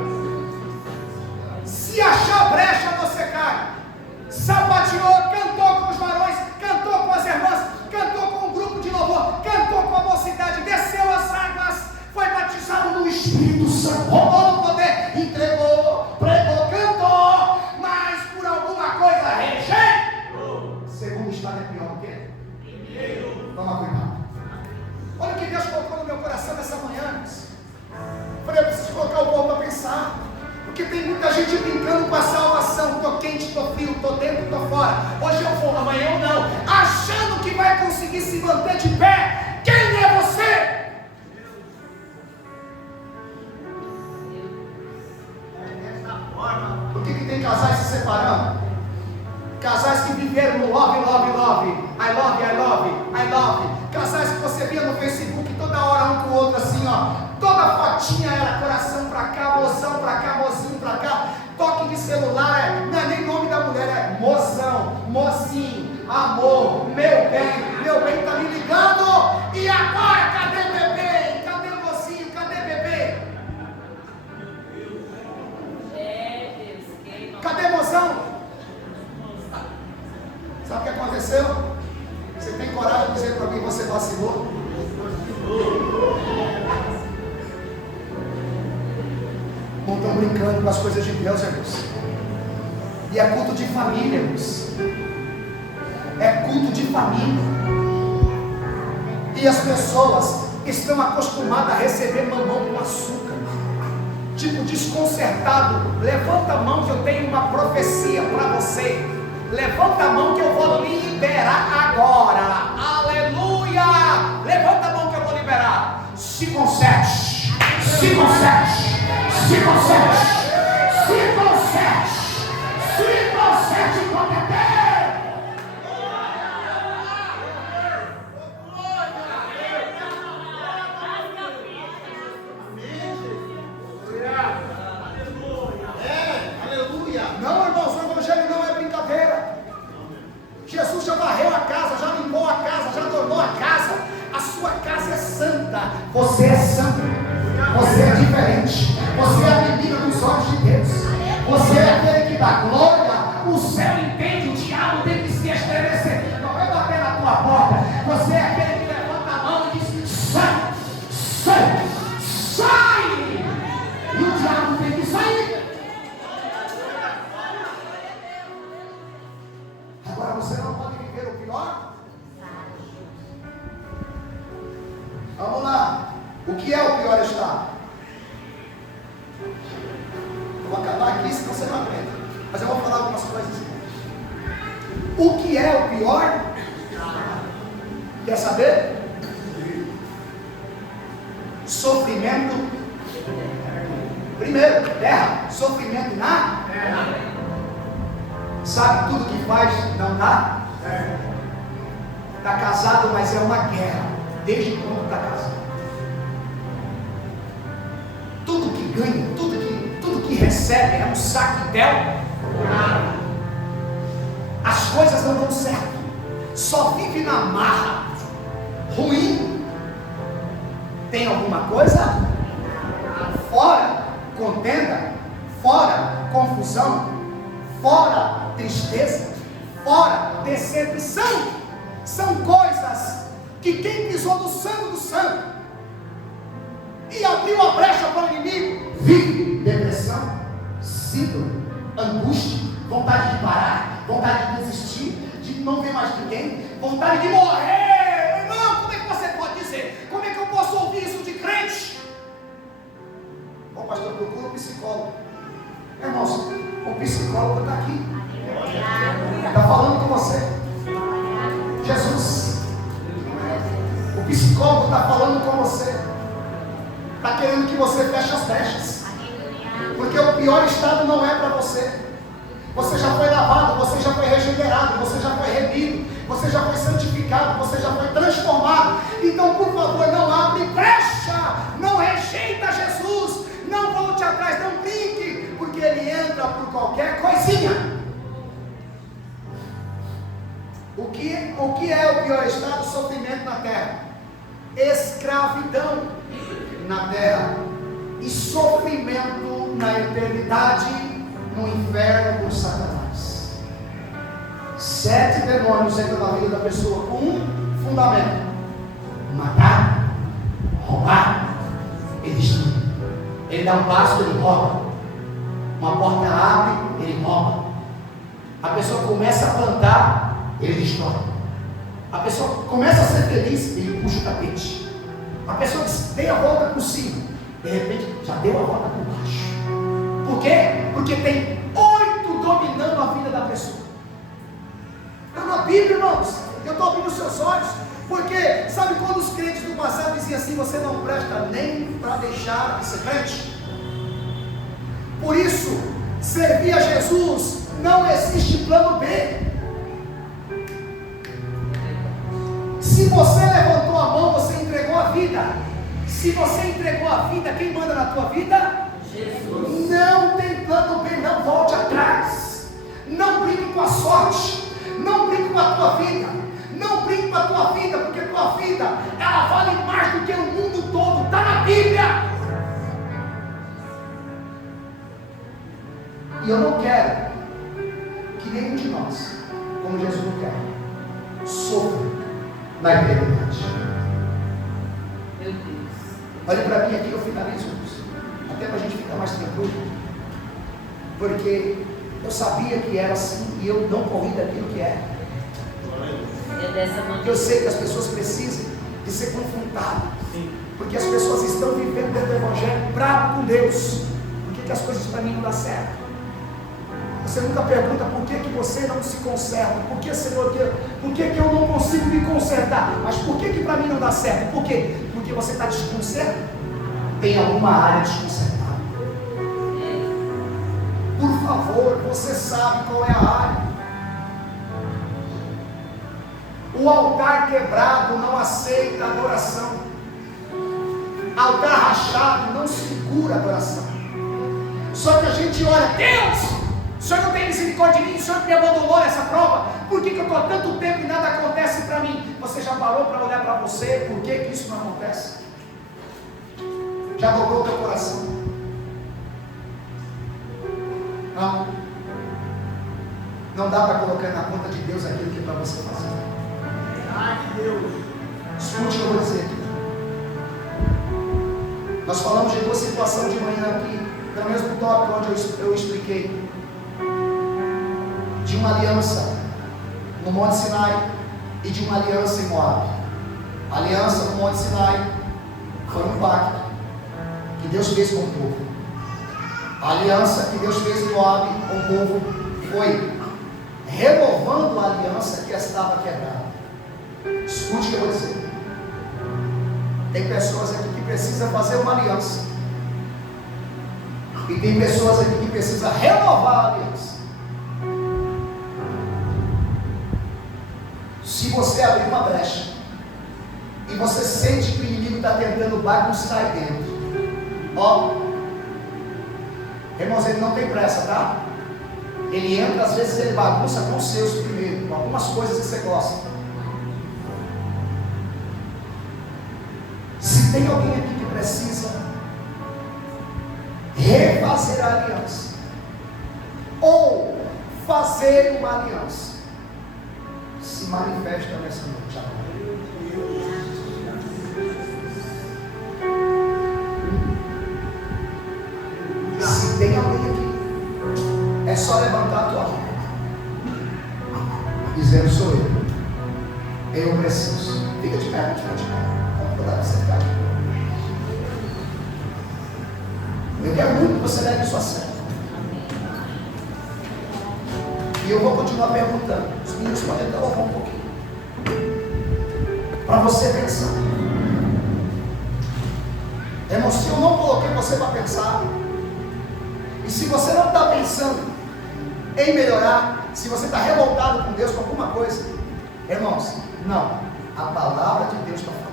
Se achar brecha, você cai. Sapateou, cantou com os varões, cantou com as irmãs, cantou com um grupo de louvor, cantou com a mocidade, desceu as águas, foi batizado no Espírito Santo, roubou no poder, entregou, pregou, cantou, mas por alguma coisa rejeitou. Segundo estado é pior do que? Toma cuidado. Olha o que Deus colocou no meu coração nessa manhã. Falei: eu preciso colocar o povo para pensar. Porque tem muita gente brincando com a salvação. Estou quente, estou frio, estou dentro, estou fora. Hoje eu vou, amanhã eu não. Achando que vai conseguir se manter de pé. Quem é você? Por que tem casais se separando? Casais que viveram no love, love, love. I love, I love, I love. Casais que você via no Facebook toda hora um com o outro assim, ó. Toda fotinha era coração pra cá, mozão pra cá, mozinho pra cá. Toque de celular, não é nem nome da mulher, é mozão, mozinho, amor, meu bem tá me ligando. E agora, cadê bebê? Cadê mozinho? Cadê bebê? Cadê mozão? Sabe o que aconteceu? Você tem coragem de dizer para mim que você vacilou? Não estão brincando com as coisas de Deus, irmãos. E é culto de família, irmãos. É culto de família. E as pessoas estão acostumadas a receber mamão com açúcar. Tipo desconcertado. Levanta a mão que eu tenho uma profecia para você. Levanta a mão que eu vou liberar agora. Aleluia! Levanta a mão que eu vou liberar. Se conserte. Se conserte. Se conserte. Se conserte. Se conserte com Deus. Não, irmãos, o evangelho não é brincadeira. Jesus já varreu a casa, já limpou a casa, já adornou a casa. A sua casa é santa. Você é santo. Você é diferente. Você é a menina dos olhos de Deus. Você é aquele que dá glória. O céu entende, o diabo tem que se estremecer. Não vai bater na tua porta. Você é aquele que levanta a mão e diz: sai, sai, sai. E o diabo tem que sair. Agora você não pode viver o pior? Vamos lá. O que é o pior estado? Eu vou acabar aqui, senão você não aguenta. Mas eu vou falar algumas coisas. O que é o pior? Quer saber? Sofrimento. Primeiro, terra. Sofrimento na terra. Sabe tudo que faz não dá? Está casado, mas é uma guerra. Desde quando está casado? ganha, tudo que recebe é um saque del. As coisas não dão certo, só vive na marra, ruim. Tem alguma coisa? Fora contenda, fora confusão, fora tristeza, fora decepção. São coisas que quem pisou no santo do santo e abriu a brecha para o inimigo vive depressão, síndrome, angústia, vontade de parar, vontade de desistir, de não ver mais ninguém, vontade de morrer. Irmão, como é que você pode dizer? Como é que eu posso ouvir isso de crente? Ô pastor, procura um psicólogo. Irmãos, o psicólogo está aqui, está falando com você. Jesus, o psicólogo está falando com você, está querendo que você feche as brechas, porque o pior estado não é para você. Você já foi lavado, você já foi regenerado, você já foi remido, você já foi santificado, você já foi transformado. Então, por favor, não abre brecha, não rejeita Jesus, não volte atrás, não brinque, porque ele entra por qualquer coisinha. O que é o pior estado? Sofrimento na terra, escravidão na terra e sofrimento na eternidade no inferno por Satanás. 7 demônios entram na vida da pessoa com um fundamento: matar, roubar e destruir. Ele dá um passo, ele rouba. Uma porta abre, ele rouba. A pessoa começa a plantar, ele destrói. A pessoa começa a ser feliz, ele puxa o tapete. A pessoa dê a volta por cima, de repente já deu a volta por baixo. Por quê? Porque tem 8 dominando a vida da pessoa. Está na Bíblia, irmãos. Eu estou abrindo os seus olhos. Porque, sabe quando os crentes do passado diziam assim: você não presta nem para deixar de ser crente? Por isso, servir a Jesus não existe plano B. Se você levantou a mão, você entregou a vida. Se você entregou a vida, quem manda na tua vida? Jesus. Não tem plano B, não volte atrás. Não brinque com a sorte. Não brinque com a tua vida. Não brinque com a tua vida, porque a tua vida, ela vale mais do que o mundo todo. Está na Bíblia. E eu não quero que nenhum de nós, como Jesus não quer, sofra na eternidade. Meu Deus. Olha para mim aqui, eu finalizo isso, até para a gente ficar mais tranquilo, porque eu sabia que era assim e eu não corri daquilo que é. É dessa maneira. Eu sei que as pessoas precisam de ser confrontadas, porque as pessoas estão vivendo dentro do Evangelho bravo com Deus. Por que as coisas para mim não dão certo? Você nunca pergunta por que você não se conserta. Por que, Senhor, por que eu não consigo me consertar? Mas por que para mim não dá certo? Por quê? Porque você está desconcertado. Tem alguma área desconcertada. Por favor, você sabe qual é a área. O altar quebrado não aceita adoração. Altar rachado não segura adoração. Só que a gente ora: Deus, o Senhor não tem misericórdia de mim, o Senhor me abandonou nessa prova. Por que eu estou há tanto tempo e nada acontece para mim? Você já parou para olhar para você? Por que isso não acontece? Já dobrou o teu coração? Não. Não dá para colocar na conta de Deus aquilo que é para você fazer. Ai, Deus. Escute o que eu vou dizer aqui. Nós falamos de 2 situações de manhã aqui, no mesmo tópico onde eu expliquei. De uma aliança no Monte Sinai e de uma aliança em Moab. A aliança no Monte Sinai foi um pacto que Deus fez com o povo. A aliança que Deus fez em Moab com o povo foi renovando a aliança que estava quebrada. Escute o que eu vou dizer. Tem pessoas aqui que precisam fazer uma aliança, e tem pessoas aqui que precisam renovar a aliança. Se você abrir uma brecha e você sente que o inimigo está tentando bagunçar aí dentro, ó, Irmãos, ele não tem pressa, tá? Ele entra, às vezes ele bagunça com os seus primeiro, com algumas coisas que você gosta. Se tem alguém aqui que precisa refazer a aliança, ou fazer uma aliança, se manifesta nessa noite agora. Se tem alguém aqui, é só levantar a tua mão, dizendo: sou eu preciso. Fica de pé, fica de pé. Vamos dar você ficar aqui. Eu quero muito que você leve isso a sério. E eu vou continuar perguntando. Os meninos podem até louvar um pouquinho, para você pensar. Irmão, se eu não coloquei você para pensar, e se você não está pensando em melhorar, se você está revoltado com Deus com alguma coisa, irmãos, não, a palavra de Deus está falando.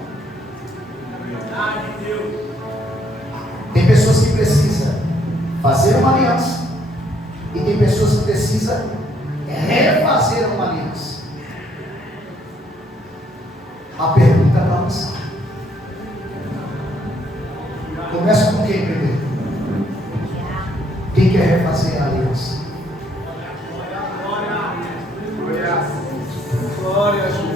Tem pessoas que precisam fazer uma aliança, e tem pessoas que precisam refazer uma aliança. A pergunta para você: começa com quem primeiro? Quem quer refazer a aliança? Glória a Deus.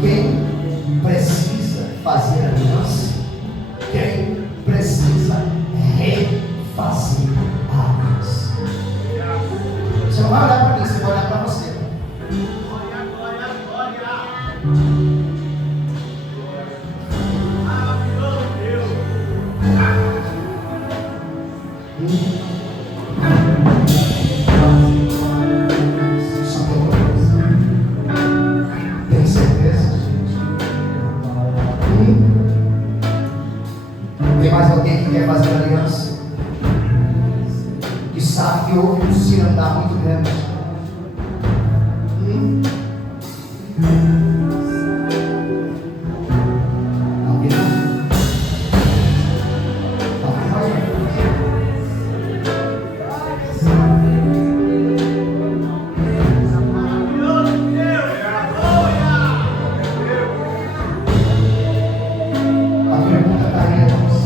Quem precisa fazer aliança? Quem precisa refazer a aliança? Você não vai olhar para mim, você vai olhar para você. Tem certeza? Tem mais alguém que quer fazer aliança? Que sabe que houve um se andar muito grande? Alguém não? Alguém mais? A pergunta está aí, irmãos.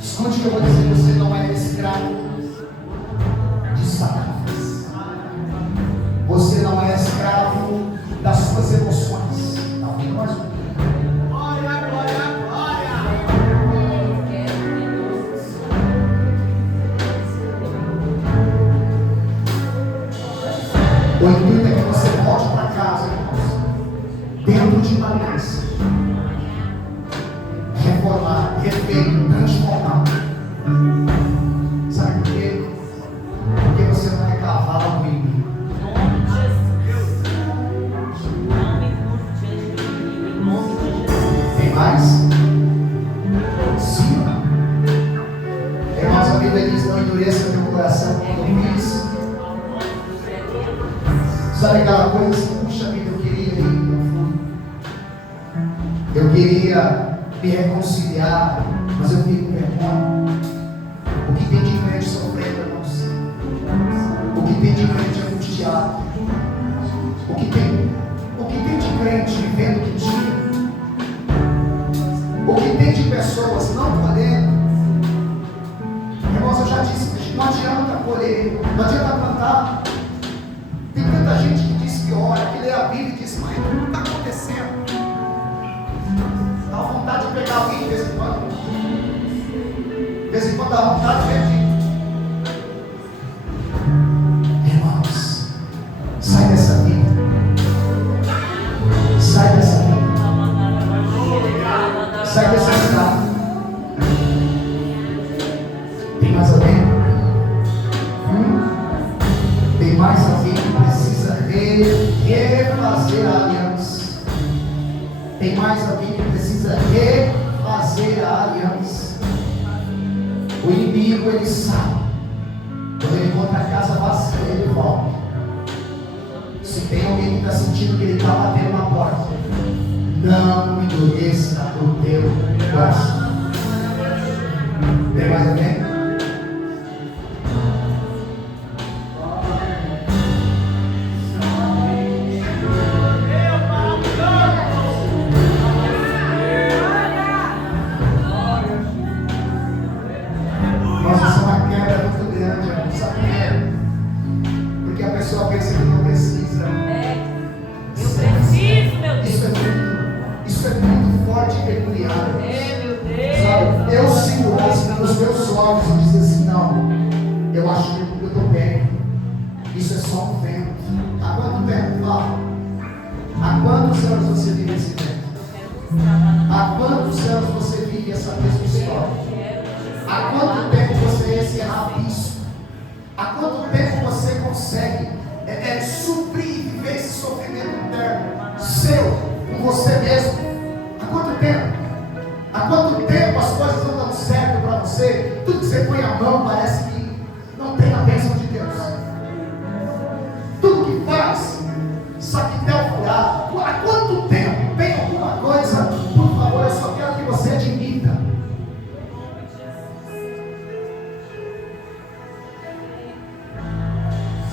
Escute o que eu vou dizer: você não é escravo de Satanás. Você não é escravo das suas emoções. Está ouvindo mais um? O intuito é que você volte para casa, irmãos, dentro de uma aliança, reformar, refeito, transformar. Sabe por quê? Porque você não é cavalo do inimigo. Tem mais? Sim. Irmãos, a Bíblia diz: não endureça teu coração quando ouvis. Sabe aquela coisa assim: puxa vida, eu queria ir, não fui. Eu queria me reconciliar, mas eu fiquei com vergonha. O que tem de crente sofrendo, irmãos? O que tem de crente angustiado? O que tem de crente vivendo que tinha? O que tem de pessoas não podendo? Irmãos, eu já disse: não adianta colher, não adianta plantar. Tem tanta gente que diz que ora, que lê a Bíblia e diz: mas não está acontecendo. Dá vontade de pegar alguém de vez em quando. De vez em quando dá vontade de ver. Irmãos, sai dessa vida. Sai dessa vida. Sai dessa estrada. Tem mais alguém? Tem mais alguém que precisa refazer a aliança? Tem mais alguém que precisa refazer a aliança? O inimigo, ele sabe para casa vazia, ele volta. Se tem alguém que está sentindo que ele está batendo na porta, não endureça o teu coração. Tem mais alguém? Nossa, isso é uma quebra muito grande, irmão. Sabe por quê? Porque a pessoa pensa que não precisa. Eu preciso, meu Deus. Isso é muito forte e peculiar. Meu Sabe? Deus. Eu seguro nos meus olhos e dizer assim, não, eu acho que eu estou bem. Isso é só um vento. Há quanto tempo? Fala. Há quantos anos você vive esse vento? Há quantos anos você vive essa mesma história? Há quanto tempo você é esse rabisco? Há quanto tempo você consegue suprir e viver esse sofrimento interno seu, com você mesmo? Há quanto tempo? Há quanto tempo as coisas não dão certo para você? Tudo que você põe a mão parece que não tem a bênção de Deus. Tudo que faz, saquetel furado. Há quanto tempo tem alguma coisa? Por favor, eu só quero que você admita.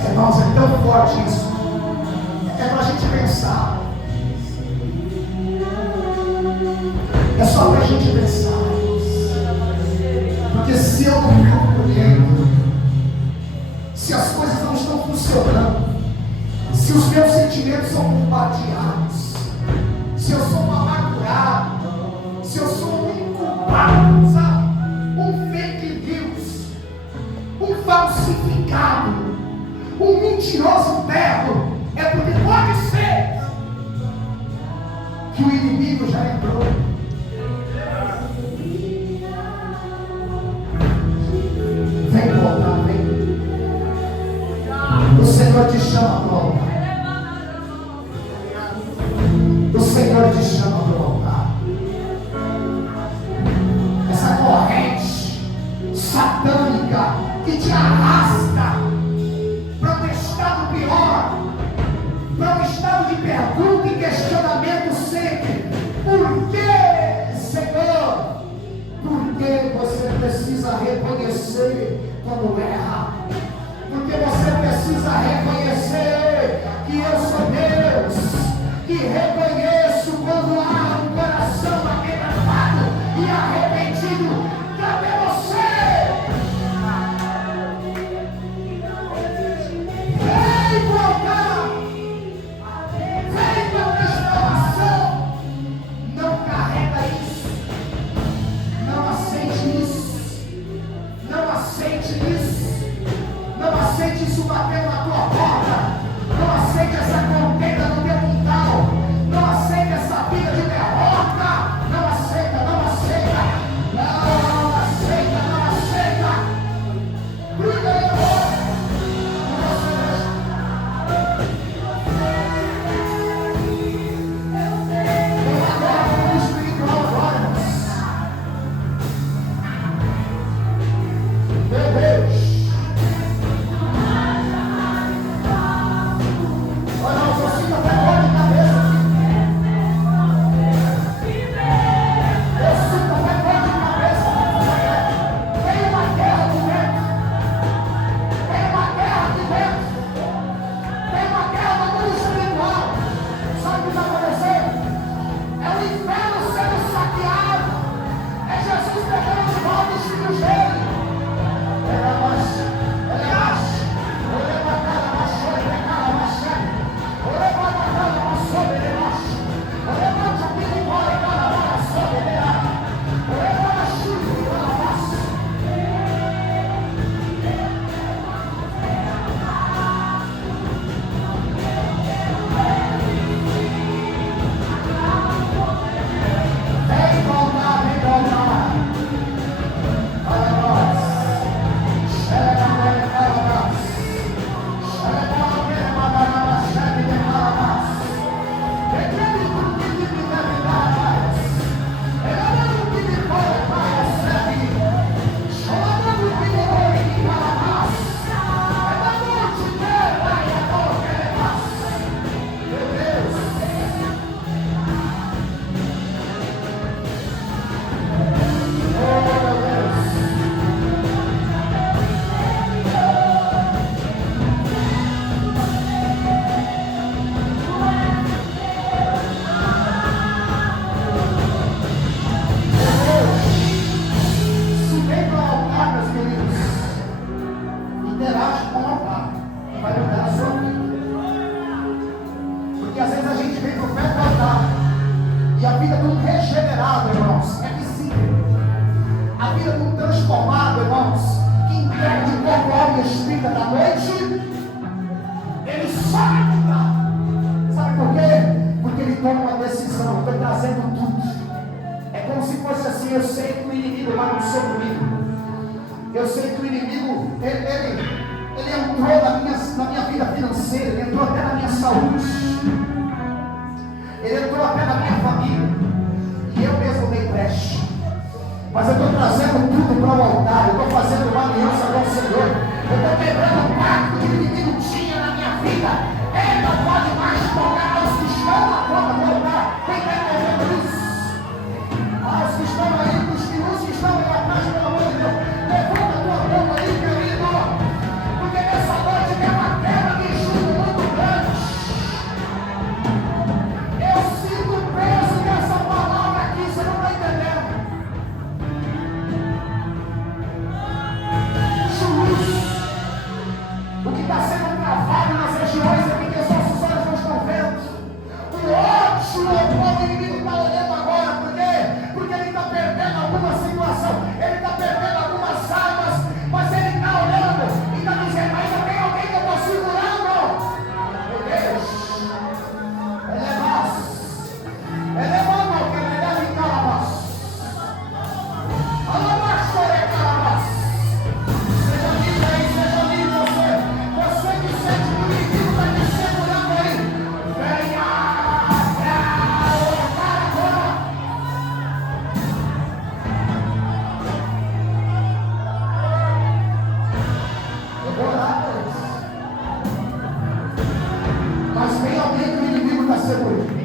Irmãos, é tão forte isso. É para a gente pensar. É só para a gente pensar. Porque se eu não me compreendo, se as coisas não estão funcionando, se os meus sentimentos são bombardeados, se eu sou um amargurado, se eu sou um inculpado, sabe? Um fake news, um falsificado, um mentiroso interno, é porque pode ser que o inimigo já entrou. Vem voltar, vem. O Senhor te chama para voltar. O Senhor te chama para voltar. Essa corrente satânica que te arrasta para um estado pior, para um estado de pergunta e questionamento sempre. Por que 30 da noite, ele sai do carro. Sabe por quê? Porque ele toma uma decisão. Estou trazendo tudo. É como se fosse assim: eu sei que o inimigo vai no seu comigo. Eu sei que o inimigo, ele entrou na minha vida financeira, ele entrou até na minha saúde, ele entrou até na minha família, e eu mesmo dei brecha. Mas eu estou trazendo tudo para o altar, eu estou fazendo uma aliança com o Senhor, eu estou quebrando o pacto que o inimigo tinha na minha vida. Ele não pode mais tocar aos que estão na porta do altar. Quem está entendendo isso? Aos que estão aí, os que estão aí atrás, pelo amor de Deus, levanta a tua mão aí, querido, porque nessa noite tem uma quebra de jugo muito grande. Eu sinto o peso dessa palavra aqui, você não está entendendo. O que está sendo travado nas regiões aqui que os nossos olhos não estão vendo. O ódio ao qual o inimigo está olhando agora. Por quê? Porque ele está perdendo alguma situação, ele está perdendo algumas armas, mas ele está olhando e está dizendo: ainda tem alguém que eu estou segurando. Meu Deus, ele é mais. Ele é mal, que ele deve em calabás. Alabás, chore calabás. Seja livre aí, seja livre você. Você que sente que o inimigo está te segurando aí, venha para o altar agora. Eu vou orar por eles. Mas tem alguém que o inimigo está segurando.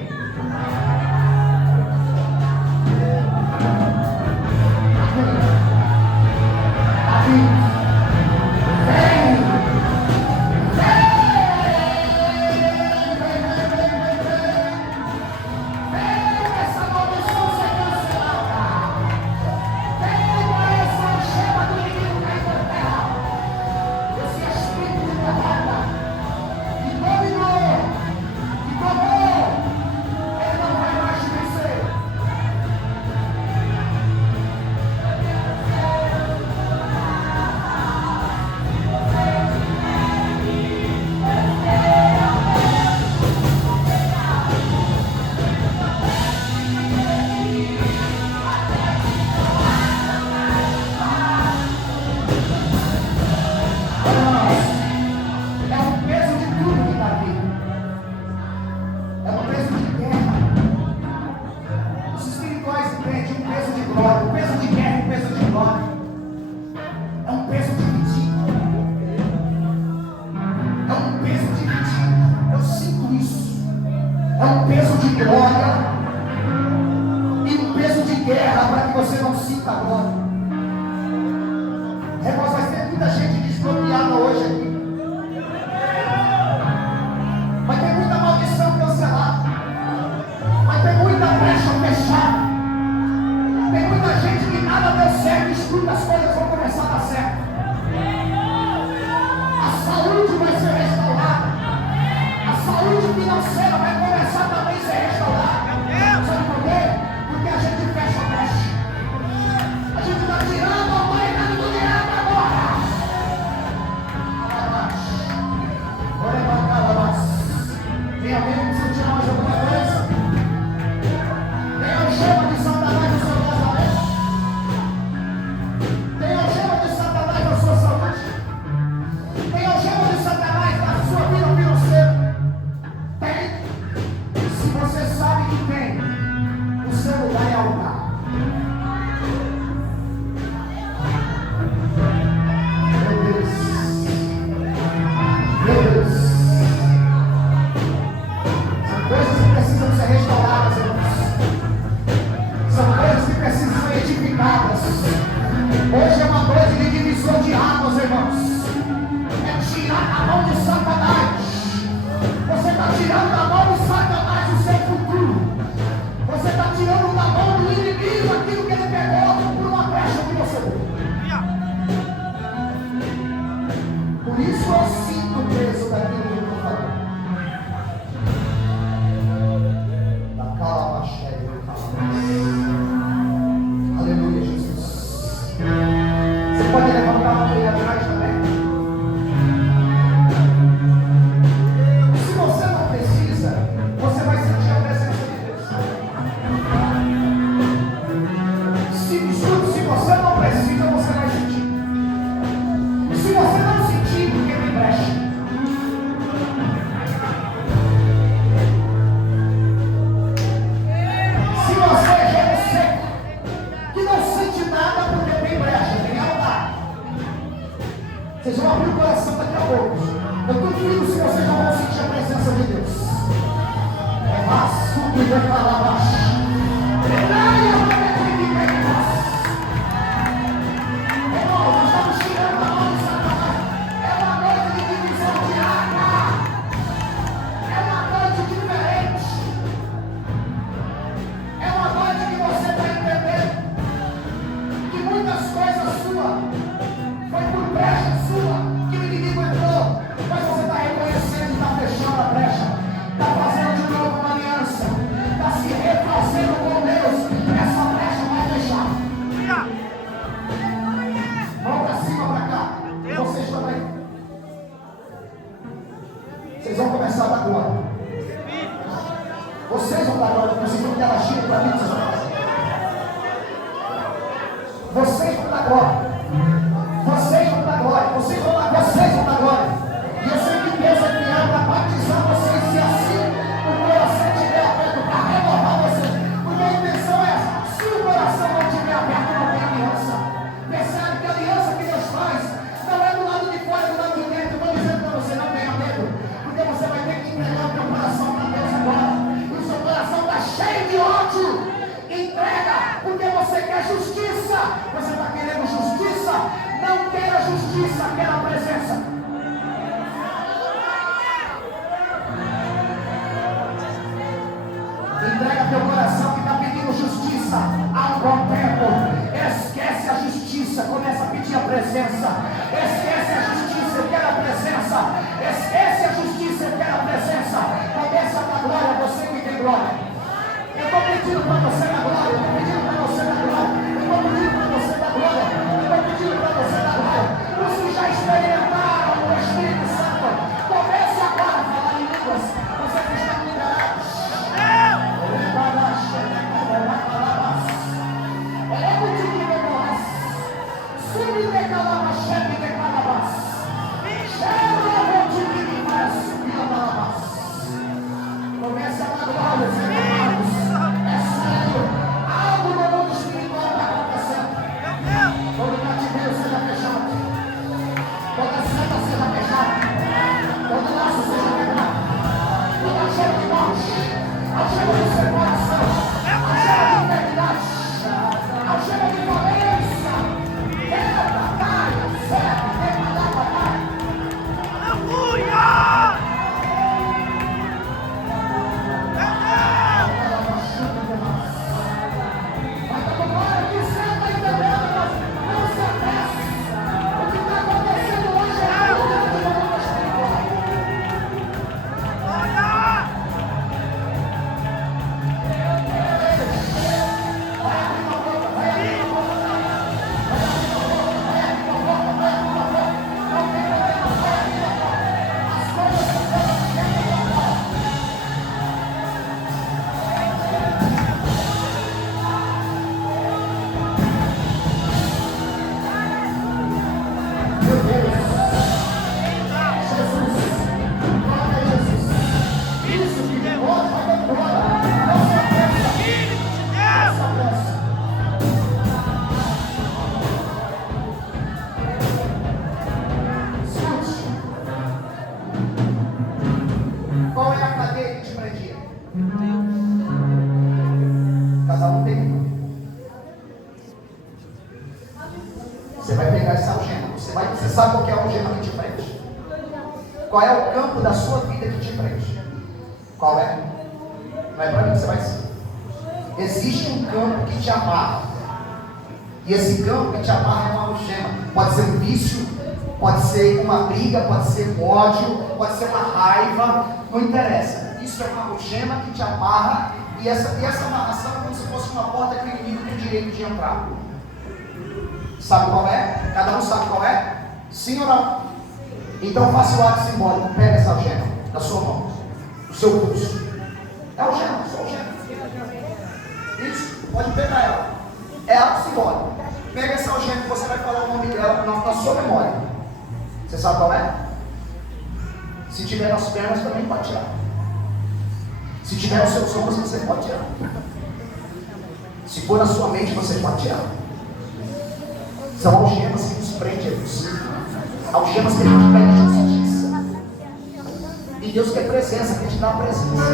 Tem a chama de Vocês vão abrir o coração daqui a pouco. Eu duvido se vocês não vão sentir a presença de Deus. É maçudo de calabash. Nós estamos tirando a mão de Satanás. É uma noite de divisão de água. É uma noite diferente. É uma noite que você está entendendo que muitas coisas suas foi por brecha sua que o inimigo entrou, mas você está reconhecendo e está fechando a brecha, está fazendo de novo uma aliança, está se refazendo com Deus. Essa brecha vai fechar. Vão para cima, para cá. Vocês também. Vocês vão começar a dar glória. Vocês vão dar glória, porque vocês vão ter ela gira para mim. Vocês vão dar glória. Vocês vão dar glória. Vocês vão dar glória. E eu sei que Deus é criado para batizar vocês, se assim o coração estiver aberto para renovar vocês. Porque a intenção é essa: se o coração não estiver aberto, não tem aliança. Percebe que a aliança que Deus faz não é do lado de fora, é do lado de dentro. Estou dizendo para você, não tenha medo, porque você vai ter que entregar o teu coração para Deus agora. E o seu coração está cheio de ódio. Entrega, porque você quer justiça. Você está querendo justiça? Não queira justiça, queira a presença. Entrega teu coração que está pedindo justiça há um bom tempo. Esquece a justiça, começa a pedir a presença. Esquece a justiça, eu quero a presença. Esquece a justiça, eu quero a presença. Começa a dar glória, você que tem glória. Eu estou pedindo para você dar glória. Eu estou pedindo para você dar glória. Eu estou pedindo para você dar glória. Eu estou pedindo para você dar glória. Os que já experimentaram o Espírito Santo, comece agora a falar em línguas. Você que está liberados. Comece a dar glória, é sério. Algo no mundo espiritual está acontecendo. Todo cativeiro seja fechado. Toda seta seja fechada. Todo laço seja quebrado. Toda algema de morte, algema do seu coração, algema de enfermidade, algema de violência, quebra, caia, serra, quebra, caia. Aleluia! Qual é a cadeia que te prendia? Cada um tem uma. Você vai pegar essa algema. Você sabe qual que é a algema que te prende? Qual é o campo da sua vida que te prende? Qual é? Não é para mim que você vai dizer. Existe um campo que te amarra. E esse campo que te amarra é uma algema. Pode ser um vício, pode ser uma briga, pode ser um ódio, pode ser uma raiva, não interessa. Isso é uma algema que te amarra, e essa amarração é como se fosse uma porta que o inimigo tem direito de entrar. Sabe qual é? Cada um sabe qual é? Sim ou não? Então faça o ato simbólico, pega essa algema da sua mão, do seu pulso. É algema, só algema. Isso, pode pegar ela. É ato simbólico. Pega essa algema e você vai falar o nome dela na sua memória. Você sabe qual é? Se tiver nas pernas, também pode tirar. Se tiver nos seus ombros, você pode tirar. Se for na sua mente, você pode tirar. São algemas que nos prendem a você. Algemas que a gente pede justiça. E Deus quer presença, quer te dar presença.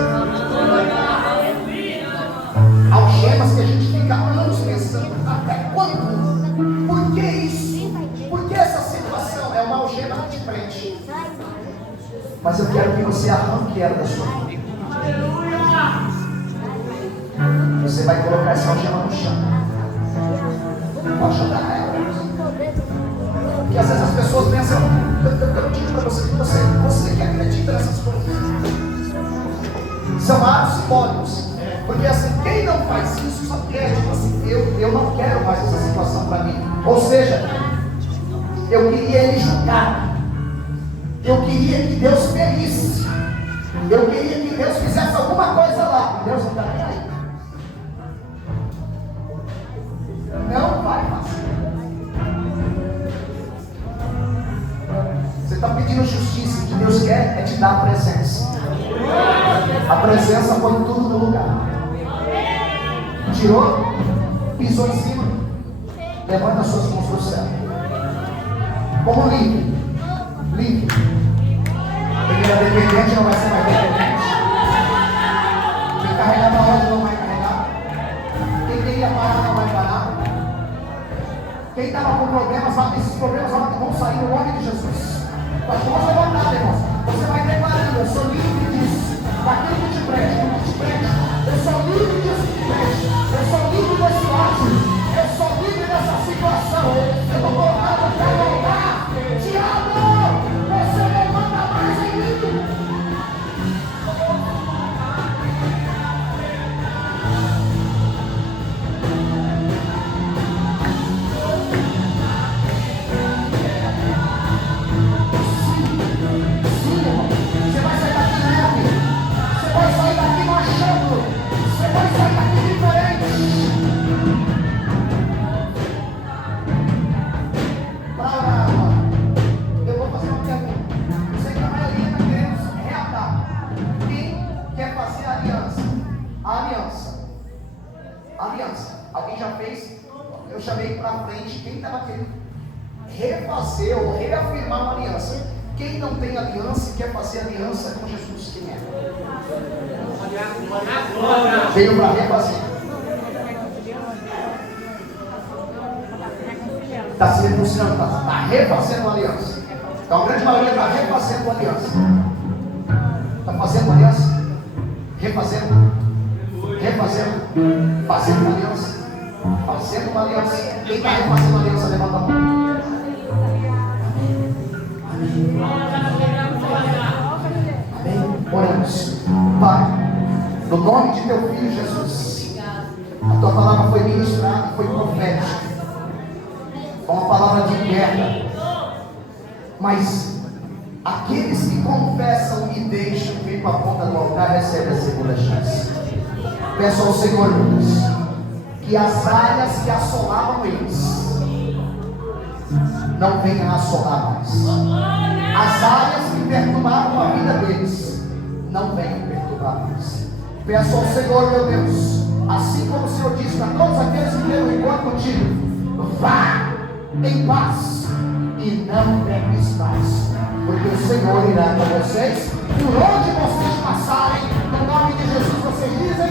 Algemas que a gente fica anos pensando, até quando? Por que isso? Por que essa situação? É uma algema que te prende. Mas eu quero que você arranque ela da sua vida. Você vai colocar essa algema no chão. Pode jogar ela. Porque às vezes as pessoas pensam, eu digo para você que você que acredita nessas coisas. São atos simbólicos. Porque assim, quem não faz isso só quer, tipo assim, eu não quero mais essa situação para mim. Ou seja, eu queria ele julgar. Eu queria que Deus ferisse. Eu queria que Deus fizesse alguma coisa lá. Deus não está nem aí. Não vai fazer. Você está pedindo justiça. O que Deus quer é te dar a presença. A presença põe tudo no lugar. Tirou, pisou em cima, levanta as suas mãos para o céu. Como limpo. Limpo. Quem era dependente não vai ser mais dependente. Quem carregava a ordem não vai carregar. Quem queria parar não vai parar. Quem estava com problemas, esses problemas vão sair no nome de Jesus. Mas vamos levantar, irmãos. Você vai declarando, eu sou livre disso. Daquilo que te prende, do que te prende. Eu sou livre disso que te prende. Eu sou livre desse ódio. Eu sou livre dessa situação. Eu estou colocando para voltar. Diabo, você não manda mais em mim. Sim, irmão. Você vai sair daqui leve. Você vai sair daqui marchando. Você vai sair daqui diferente. Para orar agora, eu vou fazer uma pergunta. Eu sei que a maioria está querendo reatar. Quem quer fazer a aliança? A aliança. A aliança. Alguém já fez? Eu chamei para frente. Quem estava querendo refazer ou reafirmar uma aliança? Quem não tem aliança e quer fazer aliança com Jesus, quem é? Veio para refazer. Está se reconciliando, está refazendo uma aliança. Então a grande maioria está refazendo uma aliança. Está fazendo uma aliança? Refazendo. Refazendo. Fazendo uma aliança. Fazendo uma aliança. Quem está refazendo uma aliança, levanta a mão. Amém? Oramos. Pai, no nome de teu filho Jesus, a tua palavra foi ministrada, foi profética, foi uma palavra de guerra. Mas aqueles que confessam e deixam vir para a ponta do altar recebem a segunda chance. Peço ao Senhor, Deus, que as áreas que assolavam eles não venham a assolar mais. As áreas que perturbavam a vida deles não venham perturbar mais. Peço ao Senhor, meu Deus, assim como o Senhor disse para todos aqueles que têm um encontro contigo, vá em paz e não peques mais, porque o Senhor irá com vocês por onde vocês passarem. No nome de Jesus vocês dizem